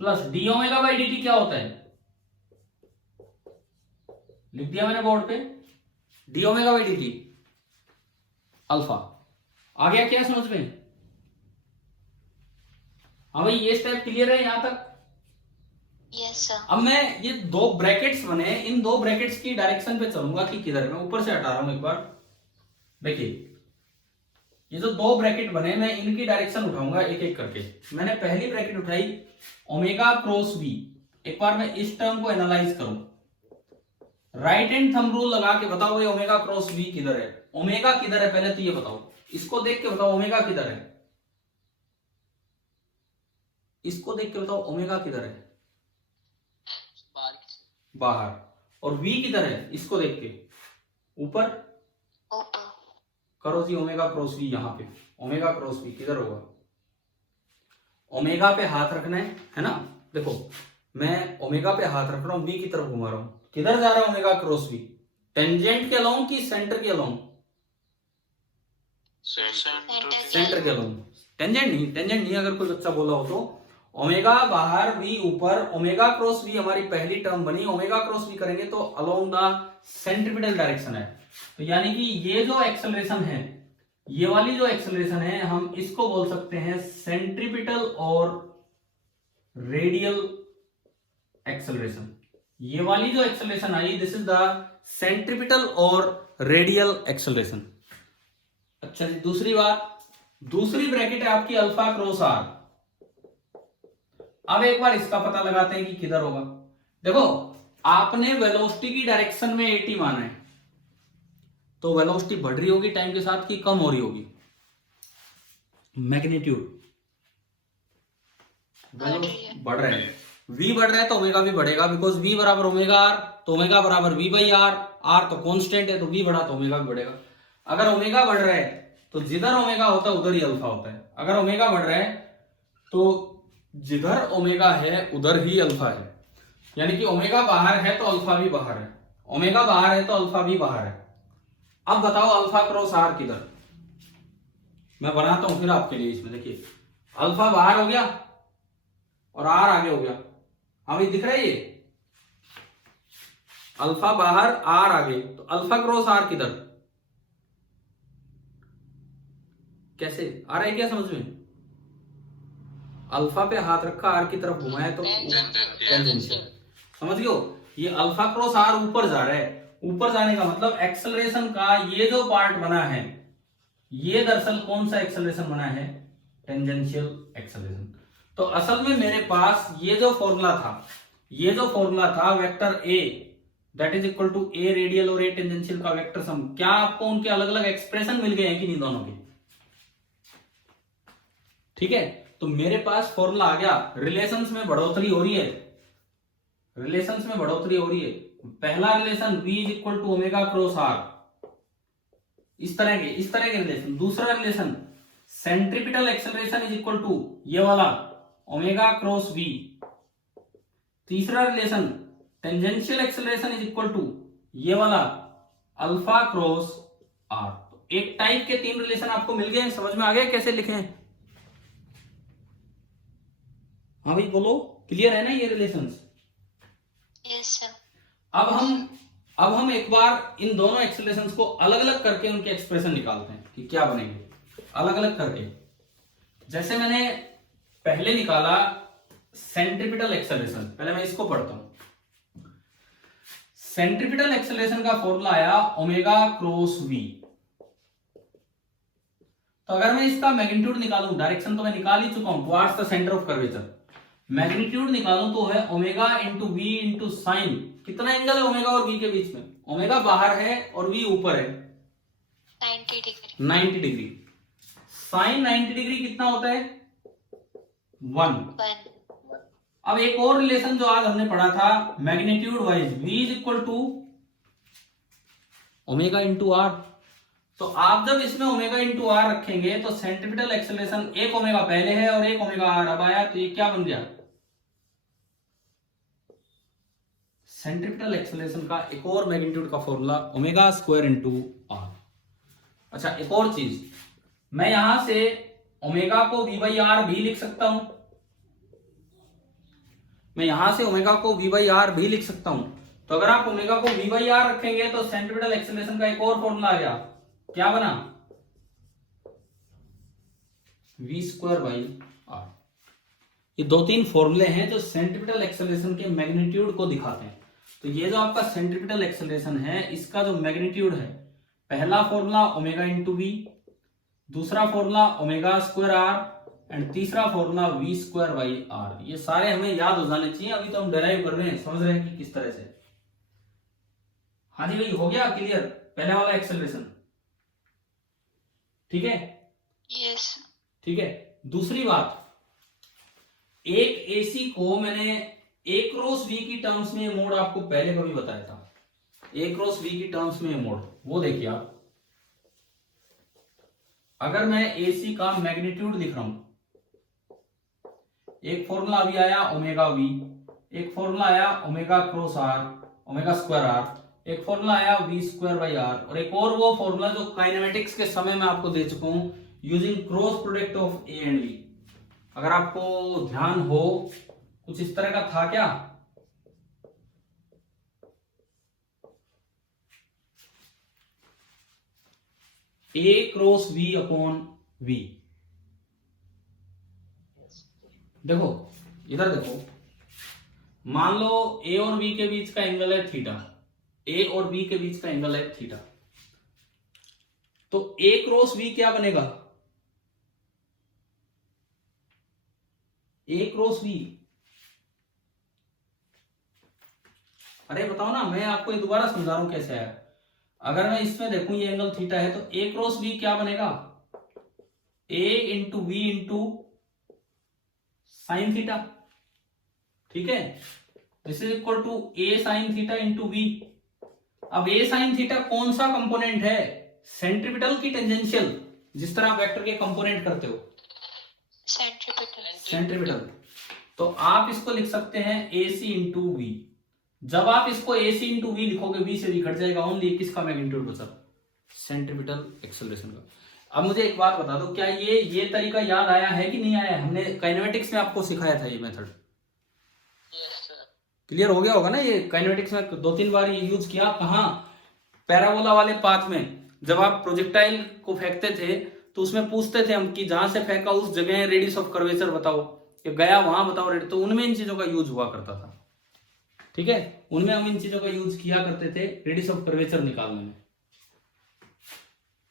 plus d omega by d t क्या होता है? लिख दिया मैंने बोर्ड पे, d omega by d t alpha. आ गया क्या समझ में? हाँ भाई, ये स्टेप क्लियर है यहाँ तक? Yes sir. अब मैं ये दो ब्रैकेट्स बने, इन दो ब्रैकेट्स की डायरेक्शन पे चलूंगा कि किधर। मैं ऊपर से हटा रहा हूं एक बार, देखिए ये जो दो ब्रैकेट बने, मैं इनकी डायरेक्शन उठाऊंगा एक एक करके। मैंने पहली ब्रैकेट उठाई ओमेगा क्रॉस वी। एक बार मैं इस टर्म को एनालाइज करूं, राइट हैंड थंब रूल लगा के बताओ ये ओमेगा क्रॉस वी किधर है, ओमेगा किधर है, पहले तो ये बताओ, इसको देख के बताओ ओमेगा किधर है, इसको देख के बताओ ओमेगा किधर है, बाहर। और v किधर है, इसको देख के ऊपर। ऊपर। करो जी ओमेगा क्रॉस v, यहां पे ओमेगा क्रॉस v किधर होगा, ओमेगा पे हाथ रखना है ना। देखो मैं ओमेगा पे हाथ रख रहा हूं, v की तरफ घुमा रहा हूं, किधर जा रहा है ओमेगा क्रॉस v, टेंजेंट के अलोंग कि सेंटर के अलोंग, सेंटर के अलोंग। टेंजेंट नहीं, अगर कोई बच्चा बोला हो तो ओमेगा बाहर v ऊपर, ओमेगा क्रॉस v हमारी पहली टर्म बनी, ओमेगा क्रॉस v करेंगे तो अलोंग द सेंट्रीपिटल डायरेक्शन है। तो यानी कि ये जो एक्सेलरेशन है, ये वाली जो एक्सेलरेशन है, हम इसको बोल सकते हैं सेंट्रीपिटल और रेडियल एक्सेलरेशन। ये वाली जो acceleration I, this is the centripetal और रेडियल एक्सेलरेशन। अच्छा जी, दूसरी बात, दूसरी ब्रैकेट है आपकी अल्फा क्रॉस आर। अब एक बार इसका पता लगाते हैं कि किधर होगा। देखो आपने वेलोसिटी की डायरेक्शन में 80 माना है, तो वेलोसिटी बढ़ रही होगी टाइम के साथ कि कम हो रही होगी, मैग्नीट्यूड बढ़ रहा है, v बढ़ रहा है तो ओमेगा भी बढ़ेगा, बिकॉज v बराबर ओमेगा आर, तो ओमेगा बराबर v बाई आर, आर तो कांस्टेंट है तो v बढ़ा तो ओमेगा भी बढ़ेगा। अगर ओमेगा बढ़ रहा है तो जिधर ओमेगा होता है उधर ही अल्फा होता है, अगर ओमेगा बढ़ रहा है तो जिधर ओमेगा है उधर ही अल्फा है। यानी कि ओमेगा बाहर है तो अल्फा भी बाहर है, ओमेगा बाहर है तो अल्फा भी बाहर है। अब बताओ अल्फा क्रॉस आर किधर, मैं बनाता हूं फिर आपके लिए इसमें। देखिए अल्फा बाहर हो गया और आर आगे हो गया, हाँ भाई दिख रहा है ये, अल्फा बाहर आर आगे, तो अल्फा क्रॉस आर किधर, कैसे आ रहा है क्या समझ में? अल्फा पे हाथ रखा, आर की तरफ घुमाया तो टेंजेंशियल, समझ गए हो? ये अल्फा क्रॉस आर ऊपर जा रहा है, ऊपर जाने का मतलब एक्सेलरेशन का ये जो पार्ट बना है, ये दरअसल कौन सा एक्सेलरेशन बना है, टेंजेंशियल एक्सेलरेशन। तो असल में मेरे पास ये जो फॉर्मूला था, ये जो फॉर्मूला था vector a that is equal to a radial और ए टेंजेंशियल का वेक्टर सम, क्या आपको उनके अलग अलग एक्सप्रेशन मिल गए हैं कि नहीं दोनों के? ठीक है, तो मेरे पास फॉर्मूला आ गया, रिलेशंस में बढ़ोतरी हो रही है, रिलेशंस में बढ़ोतरी हो रही है। पहला relation v is equal to omega cross r, इस तरह के रिलेशन। दूसरा relation centripetal acceleration is equal to ये वाला ओमेगा क्रॉस v। तीसरा relation tangential acceleration is equal to ये वाला अल्फा क्रॉस आर। तो एक टाइप के तीन रिलेशन आपको मिल गए, समझ में आ गया कैसे लिखे हैं? हाँ भाई बोलो, क्लियर है ना ये रिलेशंस? Yes sir. अब हम एक बार इन दोनों एक्सेलरेशंस को अलग अलग करके उनके एक्सप्रेशन निकालते हैं कि क्या बनेंगे, अलग अलग करके। जैसे मैंने पहले निकाला सेंट्रीपिटल एक्सेलरेशन, पहले मैं इसको पढ़ता हूं। सेंट्रीपिटल एक्सेलरेशन का फॉर्मूला आया ओमेगा क्रॉस वी। तो अगर मैं इसका मैग्नीट्यूड निकालूं, डायरेक्शन तो मैं निकाल ही चुका हूं, towards the centre of curvature, magnitude निकालूं तो है omega into v into sine. कितना एंगल है ओमेगा और वी के बीच में? ओमेगा बाहर है और वी ऊपर है, 90 डिग्री। 90 डिग्री। साइन 90 डिग्री कितना होता है? 1। अब एक और रिलेशन जो आज हमने पढ़ा था magnitude wise, v is equal to omega into r. तो आप जब इसमें ओमेगा इंटू आर रखेंगे तो सेंट्रीपिटल एक्सेलरेशन एक ओमेगा पहले है और एक ओमेगा आर अब आया, तो ये क्या बन गया? सेंट्रीपिटल एक्सेलरेशन का एक और मैग्नीट्यूड का formula omega square into r. अच्छा एक और चीज, मैं यहां से ओमेगा को v बाई आर भी लिख सकता हूं, मैं यहां से ओमेगा को v बाई आर भी लिख सकता हूं। तो अगर आप ओमेगा को v बाई आर रखेंगे तो सेंट्रीपिटल एक्सेलरेशन का एक और फॉर्मूला आ गया, क्या बना? v square by r. ये 2-3 फॉर्मूले हैं जो सेंट्रीपिटल एक्सेलरेशन के मैग्नीट्यूड को दिखाते हैं। तो ये जो आपका सेंट्रीपिटल एक्सेलरेशन है इसका जो मैग्नीट्यूड है, पहला फॉर्मूला ओमेगा इंटू वी, दूसरा formula omega square r and तीसरा formula v square by r. ये सारे हमें याद हो जाने चाहिए। अभी तो हम डिराइव कर रहे हैं, समझ रहे हैं कि किस तरह से। हाँ जी भाई, हो गया क्लियर पहले वाला एक्सेलरेशन? ठीक है, यस ठीक है। दूसरी बात, एक एसी को मैंने ए क्रॉस वी की टर्म्स में मोड आपको पहले कभी बताया था। ए क्रॉस वी की टर्म्स में मोड वो देखिए आप। अगर मैं एसी का मैग्नीट्यूड लिख रहा हूं, एक फॉर्मूला अभी आया ओमेगा वी, एक फॉर्मूला आया omega cross r, omega square r, एक फॉर्मूला आया वी स्क्वायर बाई आर, और एक और वो फॉर्मूला जो काइनेमेटिक्स के समय में आपको दे चुका हूं, using cross product of a and v. अगर आपको ध्यान हो, कुछ इस तरह का था क्या? ए क्रॉस वी अपॉन वी। देखो इधर देखो, मान लो ए और बी के बीच का एंगल है थीटा, ए और बी के बीच का एंगल है थीटा, तो ए क्रॉस वी क्या बनेगा? ए क्रॉस वी, अरे बताओ ना, मैं आपको ये दोबारा समझा रहा हूं कैसे है। अगर मैं इसमें देखूं ये एंगल थीटा है, तो ए क्रॉस वी क्या बनेगा? A into v into sine theta, ठीक है। This is equal to a sine theta into v. अब ए साइन थीटा कौन सा कंपोनेंट है? सेंट्रीपिटल की टेंजेंशियल, जिस तरह आप वेक्टर के कंपोनेंट करते हो, सेंट्रीपिटल। तो आप इसको लिख सकते हैं ए सी इंटू वी। जब आप इसको ए सी इंटू वी लिखोगे, वी से वी घट जाएगा, ओनली किसका मैग्नीट्यूड बचा? सेंट्रीपिटल एक्सेलरेशन का। अब मुझे एक बात बता दो, क्या ये तरीका याद आया है कि नहीं आया? हमने काइनेमेटिक्स में आपको सिखाया था ये मेथड। क्लियर हो गया होगा ना? ये काइनेमेटिक्स में 2-3 बार ये यूज किया। कहाँ? पैराबोला वाले पाथ में, जब आप प्रोजेक्टाइल को फेंकते थे तो उसमें पूछते थे हम कि जहां से फेंका उस जगह रेडियस ऑफ कर्वेचर बताओ, कि गया वहां बताओ रेडियस। तो उनमें इन चीजों का यूज हुआ करता था, ठीक है। उनमें हम इन चीजों का यूज किया करते थे रेडियस ऑफ कर्वेचर निकालने में।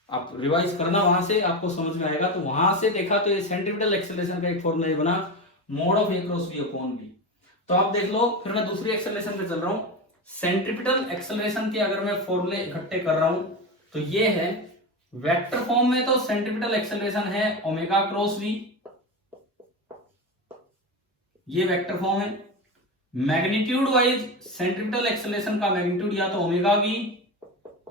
आप रिवाइज करना, वहां से आपको समझ में आएगा। तो वहां से देखा तो ये सेंट्रीपिटल एक्सेलरेशन का एक फॉर्मूला बना, mod of a cross v upon v. तो आप देख लो, फिर मैं दूसरी एक्सेलरेशन पे चल रहा हूं। सेंट्रीपिटल एक्सेलरेशन के अगर मैं फॉर्मूले इकट्ठे कर रहा हूं तो ये है वेक्टर फॉर्म में। तो सेंट्रीपिटल एक्सेलरेशन है ओमेगा क्रॉस वी, ये वेक्टर फॉर्म है। मैग्नीट्यूड वाइज सेंट्रीपिटल एक्सेलरेशन का मैग्नीट्यूड या तो ओमेगा वी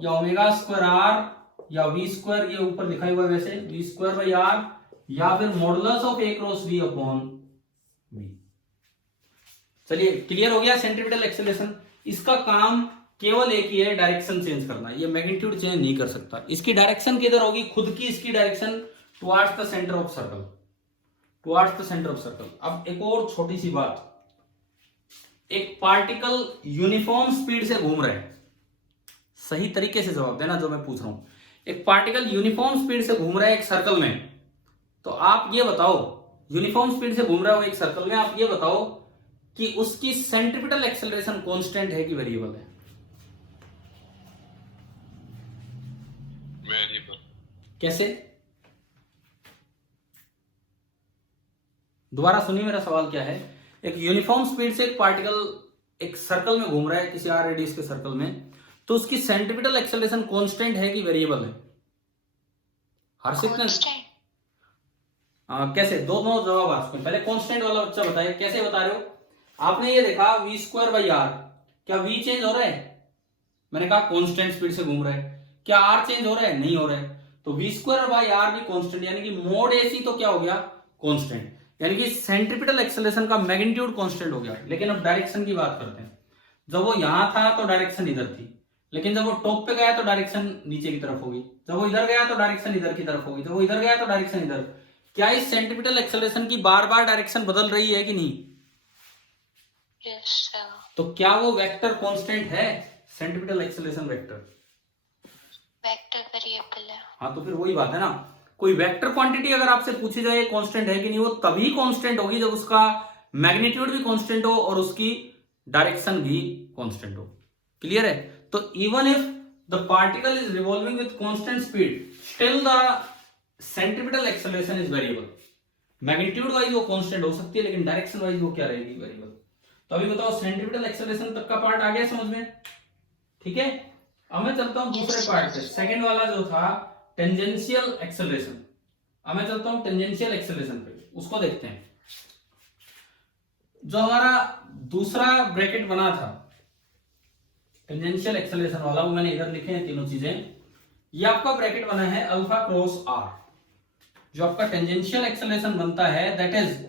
या ओमेगा स्क्वायर आर या वी स्क्वायर, ये ऊपर लिखा हुआ है वैसे, वी स्क्वायर बाई आर, या फिर modulus of a cross v upon v. चलिए क्लियर हो गया सेंट्रीपिटल एक्सेलरेशन। इसका काम केवल एक ही है, डायरेक्शन चेंज करना। ये मैग्नीट्यूड चेंज नहीं कर सकता। इसकी डायरेक्शन किधर होगी? खुद की इसकी direction towards the centre of circle, towards the centre of circle. अब एक और छोटी सी बात, एक पार्टिकल यूनिफॉर्म स्पीड से घूम रहा है, सही तरीके से जवाब देना जो मैं पूछ रहा हूं। एक पार्टिकल यूनिफॉर्म स्पीड से घूम रहा है एक सर्कल में, तो आप ये बताओ, यूनिफॉर्म स्पीड से घूम रहा हो एक सर्कल में, आप ये बताओ कि उसकी सेंट्रीपिटल एक्सेलरेशन कांस्टेंट है कि वेरिएबल है? वेरिएबल। कैसे? दोबारा सुनिए मेरा सवाल क्या है। एक यूनिफॉर्म स्पीड से एक पार्टिकल एक सर्कल में घूम रहा है, किसी आर रेडियस के सर्कल में, तो उसकी सेंट्रीपिटल एक्सेलरेशन कांस्टेंट है कि वेरिएबल है? हर्षित ने कैसे? दोनों जवाब आ चुके हैं। पहले कांस्टेंट वाला बच्चा बताए, कैसे बता रहे हो? आपने ये देखा वी स्क्वायर बाई आर, क्या वी चेंज हो रहा है? मैंने कहा कांस्टेंट स्पीड से घूम रहा है। क्या आर चेंज हो रहा है? नहीं हो रहा है। तो वी स्क्वायर बाई आर भी कांस्टेंट, यानी कि मोड एसी तो क्या हो गया? कांस्टेंट, यानी कि सेंट्रीपिटल एक्सेलरेशन का मैग्नीट्यूड कांस्टेंट हो गया। लेकिन अब डायरेक्शन की बात करते हैं। जब वो यहां था तो डायरेक्शन इधर थी, लेकिन जब वो टॉप पे गया तो डायरेक्शन नीचे की तरफ होगी। जब वो इधर गया तो डायरेक्शन इधर की तरफ होगी। जब वो इधर गया तो डायरेक्शन इधर। क्या इस सेंट्रीपिटल एक्सेलरेशन की बार बार डायरेक्शन बदल रही है कि नहीं? Yes sir. तो क्या वो वेक्टर कांस्टेंट है? Centripetal acceleration vector vector variable है। हाँ, तो फिर वही बात है ना। कोई वेक्टर क्वांटिटी अगर आपसे पूछी जाए कांस्टेंट है कि नहीं, वो तभी कांस्टेंट होगी जब उसका मैग्नीट्यूड भी कांस्टेंट हो और उसकी डायरेक्शन भी कांस्टेंट हो। क्लियर है? तो even if the particle is revolving with constant speed, still the centripetal acceleration is variable. Magnitude wise वो कांस्टेंट हो सकती है, लेकिन डायरेक्शन वाइज वो क्या रहेगी? वेरिएबल। तो अभी बताओ सेंट्रीपिटल एक्सेलरेशन तक का पार्ट आ गया समझ में? ठीक है, अब मैं चलता हूं दूसरे पार्ट पे। सेकंड वाला जो था टेंजेंशियल एक्सेलरेशन, अब मैं चलता हूं टेंजेंशियल एक्सेलरेशन पे, उसको देखते हैं। जो हमारा दूसरा ब्रैकेट बना था टेंजेंशियल एक्सेलरेशन वाला, वो मैंने इधर लिखे हैं तीनों चीजें। ये आपका ब्रैकेट बना है अल्फा क्रॉस आर। जो आपका टेंजेंशियल एक्सेलरेशन बनता है that is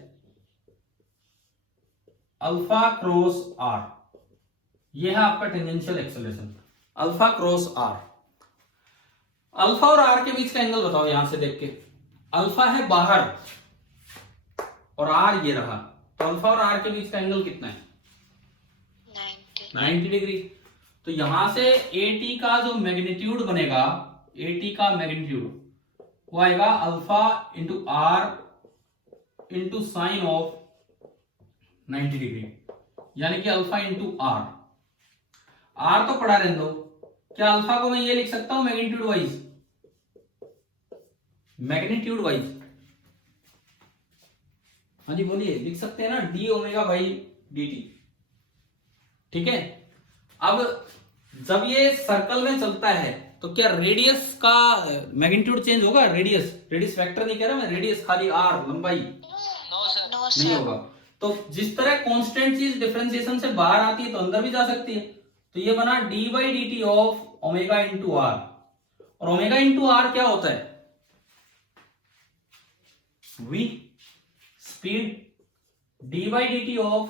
alpha cross r. ये है आपका tangential acceleration alpha cross r. Alpha और आर के बीच का एंगल बताओ यहां से देख के। अल्फा है बाहर और आर ये रहा, तो अल्फा और आर के बीच का एंगल कितना है? 90 डिग्री। तो यहां से AT का जो मैग्नीट्यूड बनेगा, AT का मैग्नीट्यूड वो आएगा alpha into r into sine of 90 degree, यानी कि अल्फा इंटू आर। आर तो पढ़ा रहने दो, क्या अल्फा को मैं ये लिख सकता हूं मैग्नीट्यूड वाइज? मैग्नीट्यूड वाइज, हाँ जी बोलिए, लिख सकते हैं ना, D omega by d T. ठीक है, अब जब ये सर्कल में चलता है तो क्या रेडियस का मैग्नीट्यूड चेंज होगा? रेडियस वेक्टर नहीं कह रहा मैं, रेडियस खाली आर लंबाई नो सर। नहीं होगा। तो जिस तरह कांस्टेंट चीज डिफरेंशिएशन से बाहर आती है तो अंदर भी जा सकती है। तो ये बना d by d t of omega into r, और ओमेगा इंटू आर क्या होता है? v, speed, d by d t of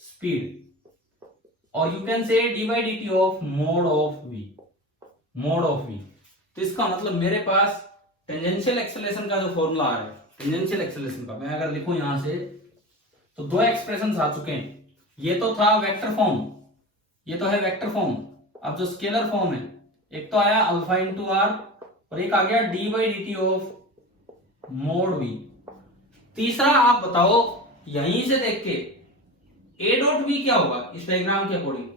speed, और you can say d by d t of mod of v, mod of v। तो इसका मतलब मेरे पास tangential acceleration का जो फॉर्मूला आ रहा है, टेंजेंशियल एक्सेलरेशन का मैं अगर लिखूं यहां से, तो दो एक्सप्रेशंस आ चुके हैं। ये तो था वेक्टर फॉर्म, ये तो है वेक्टर फॉर्म। अब जो स्केलर फॉर्म है, एक तो आया अल्फा इंटू आर और एक आ गया d by d t of mod v. तीसरा आप बताओ यहीं से देख के ए डॉट वी क्या होगा इस डायग्राम के अकॉर्डिंग?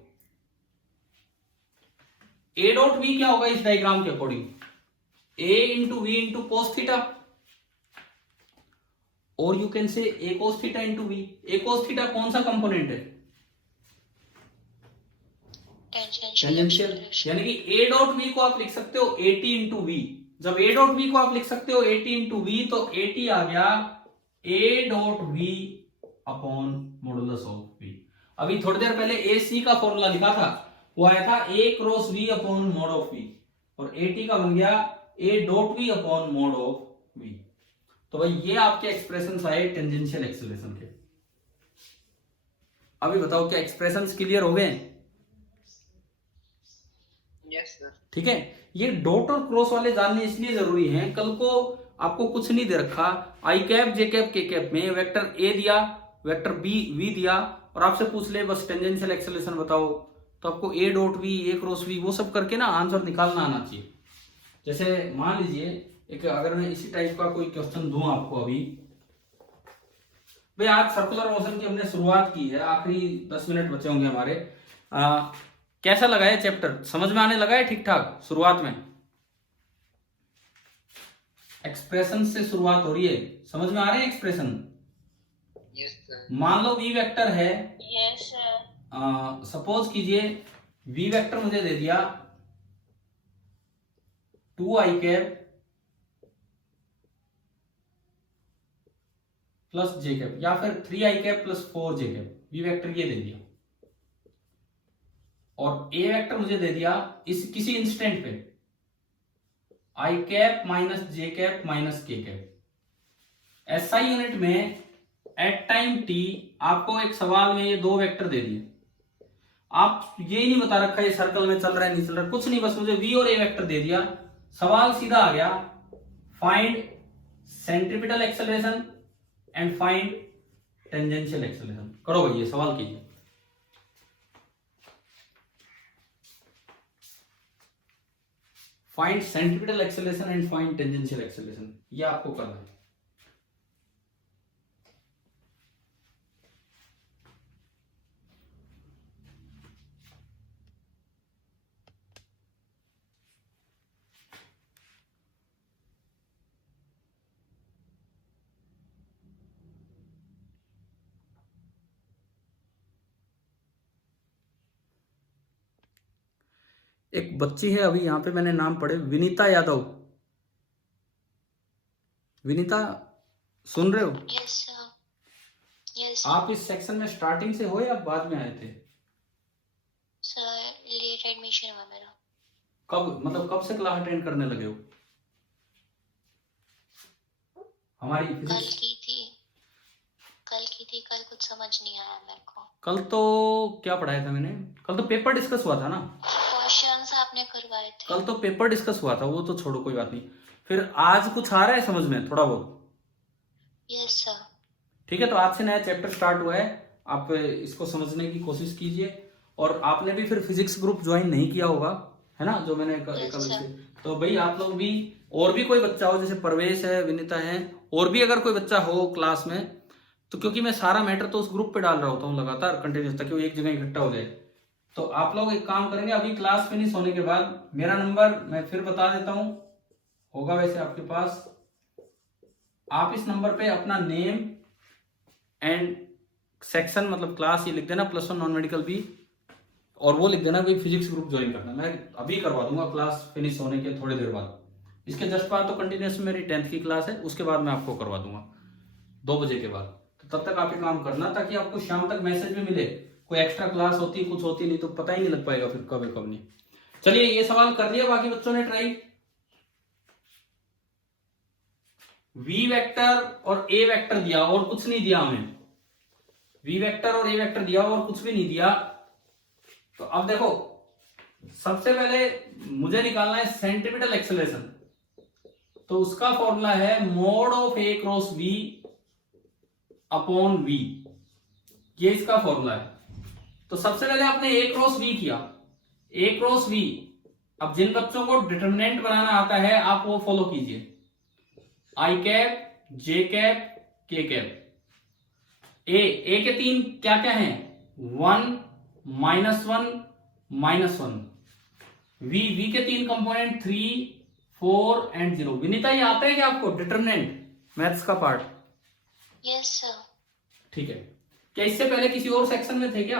ए डॉट वी क्या होगा इस डायग्राम के according? A into v into cos theta, और you can say a cos theta into v. A cos theta कौन सा कंपोनेंट है? टेंजेंशियल, यानी कि ए डॉट वी को आप लिख सकते हो ए टी इंटू वी। जब ए डॉट वी को आप लिख सकते हो ए टी इंटू वी, तो ए टी आ गया a dot v upon modulus of v. अभी थोड़ी देर पहले ए सी का फॉर्मूला लिखा था, वो आया था a cross v upon mod of v, और ए टी का बन गया a dot v upon mod of v. तो भाई ये आपके एक्सप्रेशंस आए टेंजेंशियल एक्सेलरेशन के। अभी बताओ क्या एक्सप्रेशंस क्लियर हो गए? Yes sir. ठीक है, ये डॉट और क्रॉस वाले जानने इसलिए जरूरी हैं, कल को आपको कुछ नहीं दे रखा, आई कैप जे कैप के कैप में वेक्टर ए दिया, वेक्टर बी वी दिया, और आपसे पूछ ले बस टेंजेंशियल एक्सेलरेशन बताओ, तो आपको a dot v, a cross v, वो सब करके ना आंसर निकालना आना चाहिए। जैसे मान लीजिए एक अगर मैं इसी टाइप का कोई क्वेश्चन दूं आपको अभी, भाई आज सर्कुलर मोशन की हमने शुरुआत की है, आखिरी 10 मिनट बचे होंगे हमारे। कैसा लगा है चैप्टर? समझ में आने लगा है ठीक ठाक? शुरुआत में एक्सप्रेशन से शुरुआत हो रही है, समझ में आ रहे हैं एक्सप्रेशन? Yes sir. मान लो वी वेक्टर है, यस सर। सपोज कीजिए वी वेक्टर मुझे दे दिया 2i कैप प्लस जे कैप, या फिर 3i cap plus 4j cap. V vector ये दे दिया, और ए वेक्टर मुझे दे दिया इस किसी इंस्टेंट पे आई कैप माइनस जे कैप माइनस के कैप। एसआई यूनिट में एट टाइम टी आपको एक सवाल में ये दो वेक्टर दे दिए, आप ये नहीं बता रखा ये सर्कल में चल रहा है नहीं चल रहा, कुछ नहीं, बस मुझे वी और ए वेक्टर दे दिया। सवाल सीधा आ गया, find centripetal acceleration and find tangential acceleration. करो भाई ये सवाल कीजिए। Find centripetal acceleration and find tangential acceleration, ये आपको करना है। एक बच्ची है, अभी यहाँ पे मैंने नाम पढ़े, विनीता यादव। विनीता, सुन रहे हो? Yes sir. यस आप इस सेक्शन में स्टार्टिंग से हो या बाद में आए थे? सर, लेट एडमिशन हुआ मेरा। कब, मतलब कब से क्लास अटेंड करने लगे हो? हमारी कल फिजिक्स की थी, कल कुछ समझ नहीं आया मेरे को। कल तो क्या पढ़ाया था मैंने? कल तो पेपर डिस्कस हुआ था ना। क्वेश्चंस आपने करवाए थे। कल तो पेपर डिस्कस हुआ था, वो तो छोड़ो, कोई बात नहीं। फिर आज कुछ आ रहा है समझ में थोड़ा बहुत? Yes sir. ठीक है, तो आज से नया चैप्टर स्टार्ट हुआ है, आप इसको समझने की कोशिश कीजिए। और आपने भी फिर फिजिक्स ग्रुप ज्वाइन नहीं किया होगा, है ना, जो मैंने कल Yes, sir. से। तो भाई आप लोग भी, और भी कोई बच्चा हो, जैसे परवेश है, विनीता है, और भी अगर कोई बच्चा हो क्लास में, तो क्योंकि मैं सारा मैटर तो उस ग्रुप पे डाल रहा होता हूँ लगातार कंटिन्यूस, ताकि वो एक जगह इकट्ठा हो जाए। तो आप लोग एक काम करेंगे, अभी क्लास फिनिश होने के बाद मेरा नंबर मैं फिर बता देता हूँ, होगा वैसे आपके पास। आप इस नंबर पे अपना नेम एंड सेक्शन, मतलब क्लास, ये लिख देना, +1 नॉन मेडिकल भी, और वो लिख देना भाई फिजिक्स ग्रुप ज्वाइन करना। मैं अभी करवा दूंगा क्लास फिनिश होने के थोड़ी देर बाद। इसके जस्ट बाद तो कंटिन्यूस मेरी 10th की क्लास है, उसके बाद मैं आपको करवा दूंगा 2 बजे के बाद। तो तब तक आप ये काम करना, ताकि आपको शाम तक मैसेज भी मिले, कोई एक्स्ट्रा क्लास होती कुछ होती, नहीं तो पता ही नहीं लग पाएगा फिर कब है कब नहीं। चलिए, ये सवाल कर लिया बाकी बच्चों ने ट्राई? वी वेक्टर और ए वेक्टर दिया और कुछ नहीं दिया हमें, वी वेक्टर और ए वेक्टर दिया और कुछ भी नहीं दिया। तो अब देखो, सबसे पहले मुझे निकालना है सेंट्रीपिटल एक्सेलरेशन। तो उसका फॉर्मूला है mod of a cross v upon v, ये इसका फॉर्मूला है। तो सबसे पहले आपने ए क्रॉस वी किया, ए क्रॉस वी। अब जिन बच्चों को डिटरमिनेंट बनाना आता है आप वो फॉलो कीजिए, आई कैप, जे कैप, के कैप। ए के 3 क्या क्या हैं? 1, -1, -1। वी के 3 कंपोनेंट 3, 4 एंड 0। विनीता, ये आता है क्या आपको डिटरमिनेंट मैथ्स का पार्ट? Yes sir. ठीक है, क्या इससे पहले किसी और सेक्शन में थे क्या?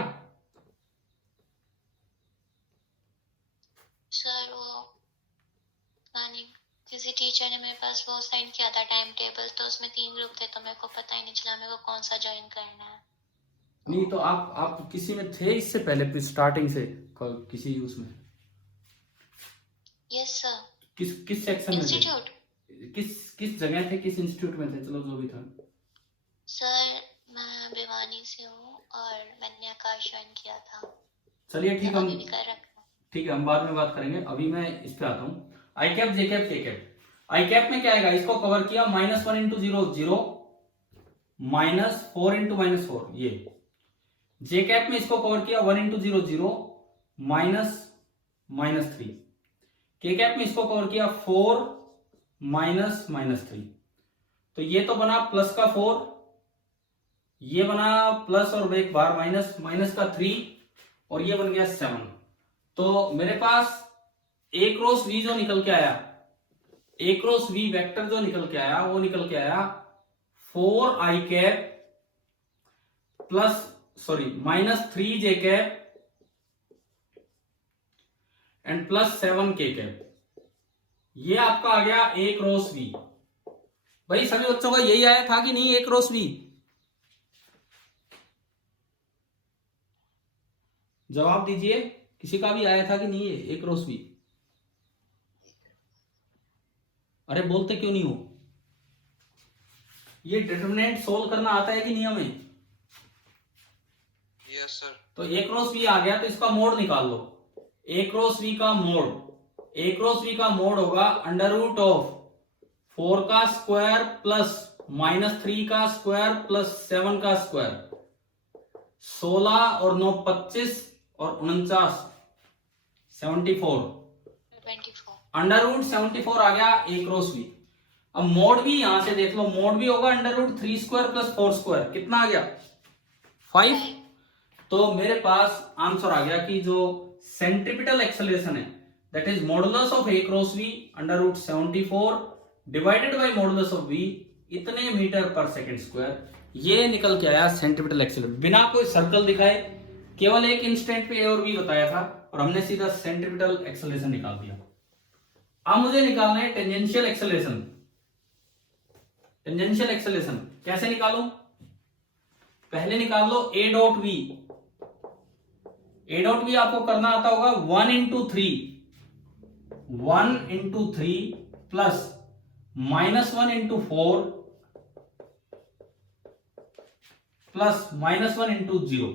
सर वो नहीं, किसी टीचर ने मेरे पास वो साइन किया था टाइम टेबल, तो उसमें 3 ग्रुप थे, तो मेरे को पता ही नहीं चला मेरे को कौन सा ज्वाइन करना है। नहीं, तो आप किसी में थे इससे पहले स्टार्टिंग से किसी उसमें? Yes sir. किस सेक्शन में थे? इंस्टीट्यूट। किस जगह थे, किस इंस्टीट्यूट में थे? चलो जो भी था। सर मैं भिवानी से हूँ और मैंने आकाश ज्वाइन किया था। चलिए ठीक, हम अभी भी कर रखा हूँ। ठीक है, हम बाद में बात करेंगे, अभी मैं इस पे आता हूँ। आई कैप, जे कैप, के कैप। आई कैप में क्या आएगा? इसको कवर किया, -1 × 0, 0, -4 × -4, ये। जे कैप में इसको कवर किया 1 × 0, 0, -3। के कैप में इसको कवर किया 4, -3। तो ये तो बना प्लस का 4, ये बना प्लस और एक बार माइनस का 3, और ये बन गया 7। तो मेरे पास ए क्रॉस वी जो निकल के आया, ए क्रॉस वी वेक्टर जो निकल के आया, वो निकल के आया 4 आई कैप -3 जे कैप एंड +7 के कैप। ये आपका आ गया ए क्रॉस वी। भाई सभी बच्चों का यही आया था कि नहीं, ए क्रॉस वी? जवाब दीजिए, किसी का भी आया था कि नहीं ए क्रॉस वी? अरे बोलते क्यों नहीं हो? ये डिटरमिनेंट सोल्व करना आता है कि नहीं हमें? Yes sir. तो ए क्रॉस वी आ गया, तो इसका मोड निकाल लो। ए क्रॉस वी का मोड, ए क्रॉस वी का मोड होगा √4 का स्क्वायर प्लस -3 का स्क्वायर प्लस 7 का स्क्वायर। 16 और 9 25 और 49 74। √74 आ गया a क्रॉस v। अब मोड भी यहां से देख लो, मोड भी होगा √3² + 4², कितना आ गया 5। तो मेरे पास आंसर आ गया कि जो सेंट्रीपिटल एक्सेलरेशन है that is modulus of a cross v √74 divided by modulus of v इतने मीटर पर सेकंड स्क्वायर, ये निकल के आया सेंट्रीपिटल एक्सेलरेशन। बिना कोई सर्कल दिखाए केवल एक इंस्टेंट पे a और b बताया था और हमने सीधा सेंट्रीपिटल एक्सेलरेशन निकाल दिया। अब मुझे निकालना है टेंजेंशियल एक्सेलरेशन। टेंजेंशियल एक्सेलरेशन कैसे निकालूं? पहले निकाल लो a dot v। a dot v आपको करना आता होगा 1 into 3 plus -1 into 4 plus -1 into 0।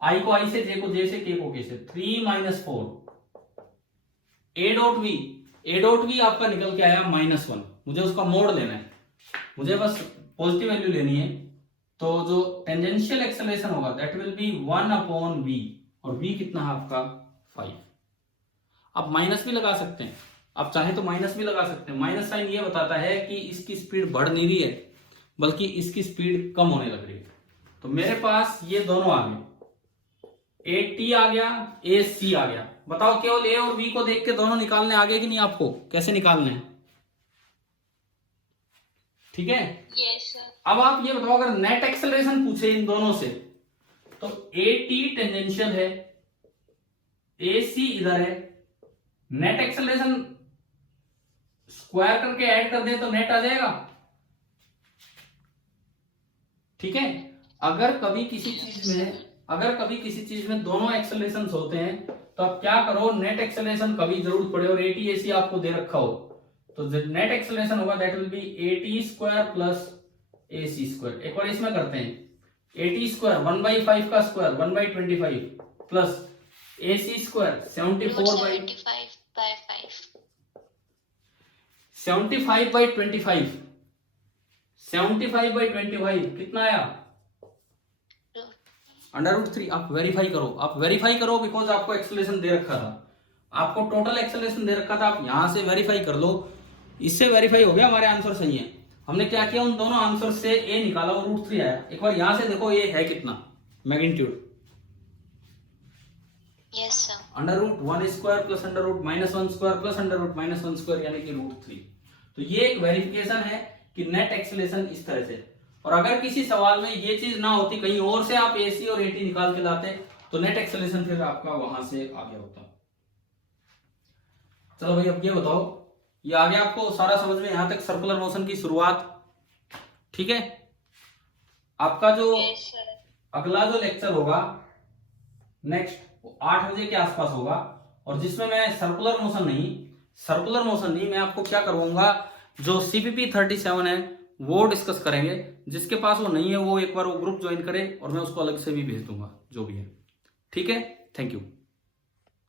i को i से, j को j से, k को k से, 3 - 4 a डॉट v आपका निकल के आया -1। मुझे उसका मोड लेना है, मुझे बस पॉजिटिव वैल्यू लेनी है। तो जो टेंजेंशियल एक्सेलरेशन होगा दैट विल बी 1/v और v कितना है आपका 5। आप माइनस भी लगा सकते हैं, आप चाहें तो माइनस भी लगा सकते हैं। माइनस साइन ये बताता है कि इसकी स्पीड बढ़ नहीं रही है बल्कि इसकी स्पीड कम होने लग रही है। तो मेरे पास ये दोनों आ गए, at आ गया, ac आ गया। बताओ केवल a और v को देख के दोनों निकालने आ गए कि नहीं? आपको कैसे निकालने हैं? ठीक है, यस सर। अब आप ये बताओ अगर नेट एक्सेलरेशन पूछे इन दोनों से तो at टेंजेंशियल है, ac इधर है, नेट एक्सेलरेशन स्क्वायर करके ऐड कर दे तो नेट आ जाएगा। ठीक है, अगर कभी किसी चीज में दोनों एक्सेलरेशंस होते हैं तो आप क्या करो, नेट एक्सेलरेशन कभी जरूरत पड़े और at ac आपको दे रखा हो तो नेट एक्सेलरेशन होगा that will B at² plus ac²। एक बार इसमें करते हैं, at² 1/5 का स्क्वायर 1/25 प्लस ac² 75/25 75/25 कितना आया √3। आप वेरीफाई करो बिकॉज आपको एक्सेलरेशन दे रखा था, आपको टोटल एक्सेलरेशन दे रखा था। आप यहां से वेरीफाई कर लो, इससे वेरीफाई हो गया हमारे आंसर सही है। हमने क्या किया, उन दोनों आंसर से a निकाला और √3 आया। एक बार यहां से देखो a है कितना magnitude, yes sir, √1² plus √-1² plus √-1² यानी कि √3। तो ये एक वेरिफिकेशन है कि नेट एक्सेलरेशन इस तरह से। और अगर किसी सवाल में ये चीज ना होती, कहीं और से आप AC और AT निकाल के लाते तो नेट एक्सेलरेशन फिर आपका वहां से आ गया होता। चलो भाई, अब ये बताओ, ये आ गया आपको सारा समझ में? यहां तक सर्कुलर मोशन की शुरुआत। ठीक है, आपका जो अगला जो लेक्चर होगा नेक्स्ट 8 बजे के आसपास होगा और जिसमें मैं सर्कुलर मोशन नहीं, मैं आपको क्या करवाऊंगा, जो CPP 37 है वो डिस्कस करेंगे। जिसके पास वो नहीं है वो एक बार वो ग्रुप ज्वाइन करे और मैं उसको अलग से भी भेज दूंगा जो भी है। ठीक है, थैंक यू।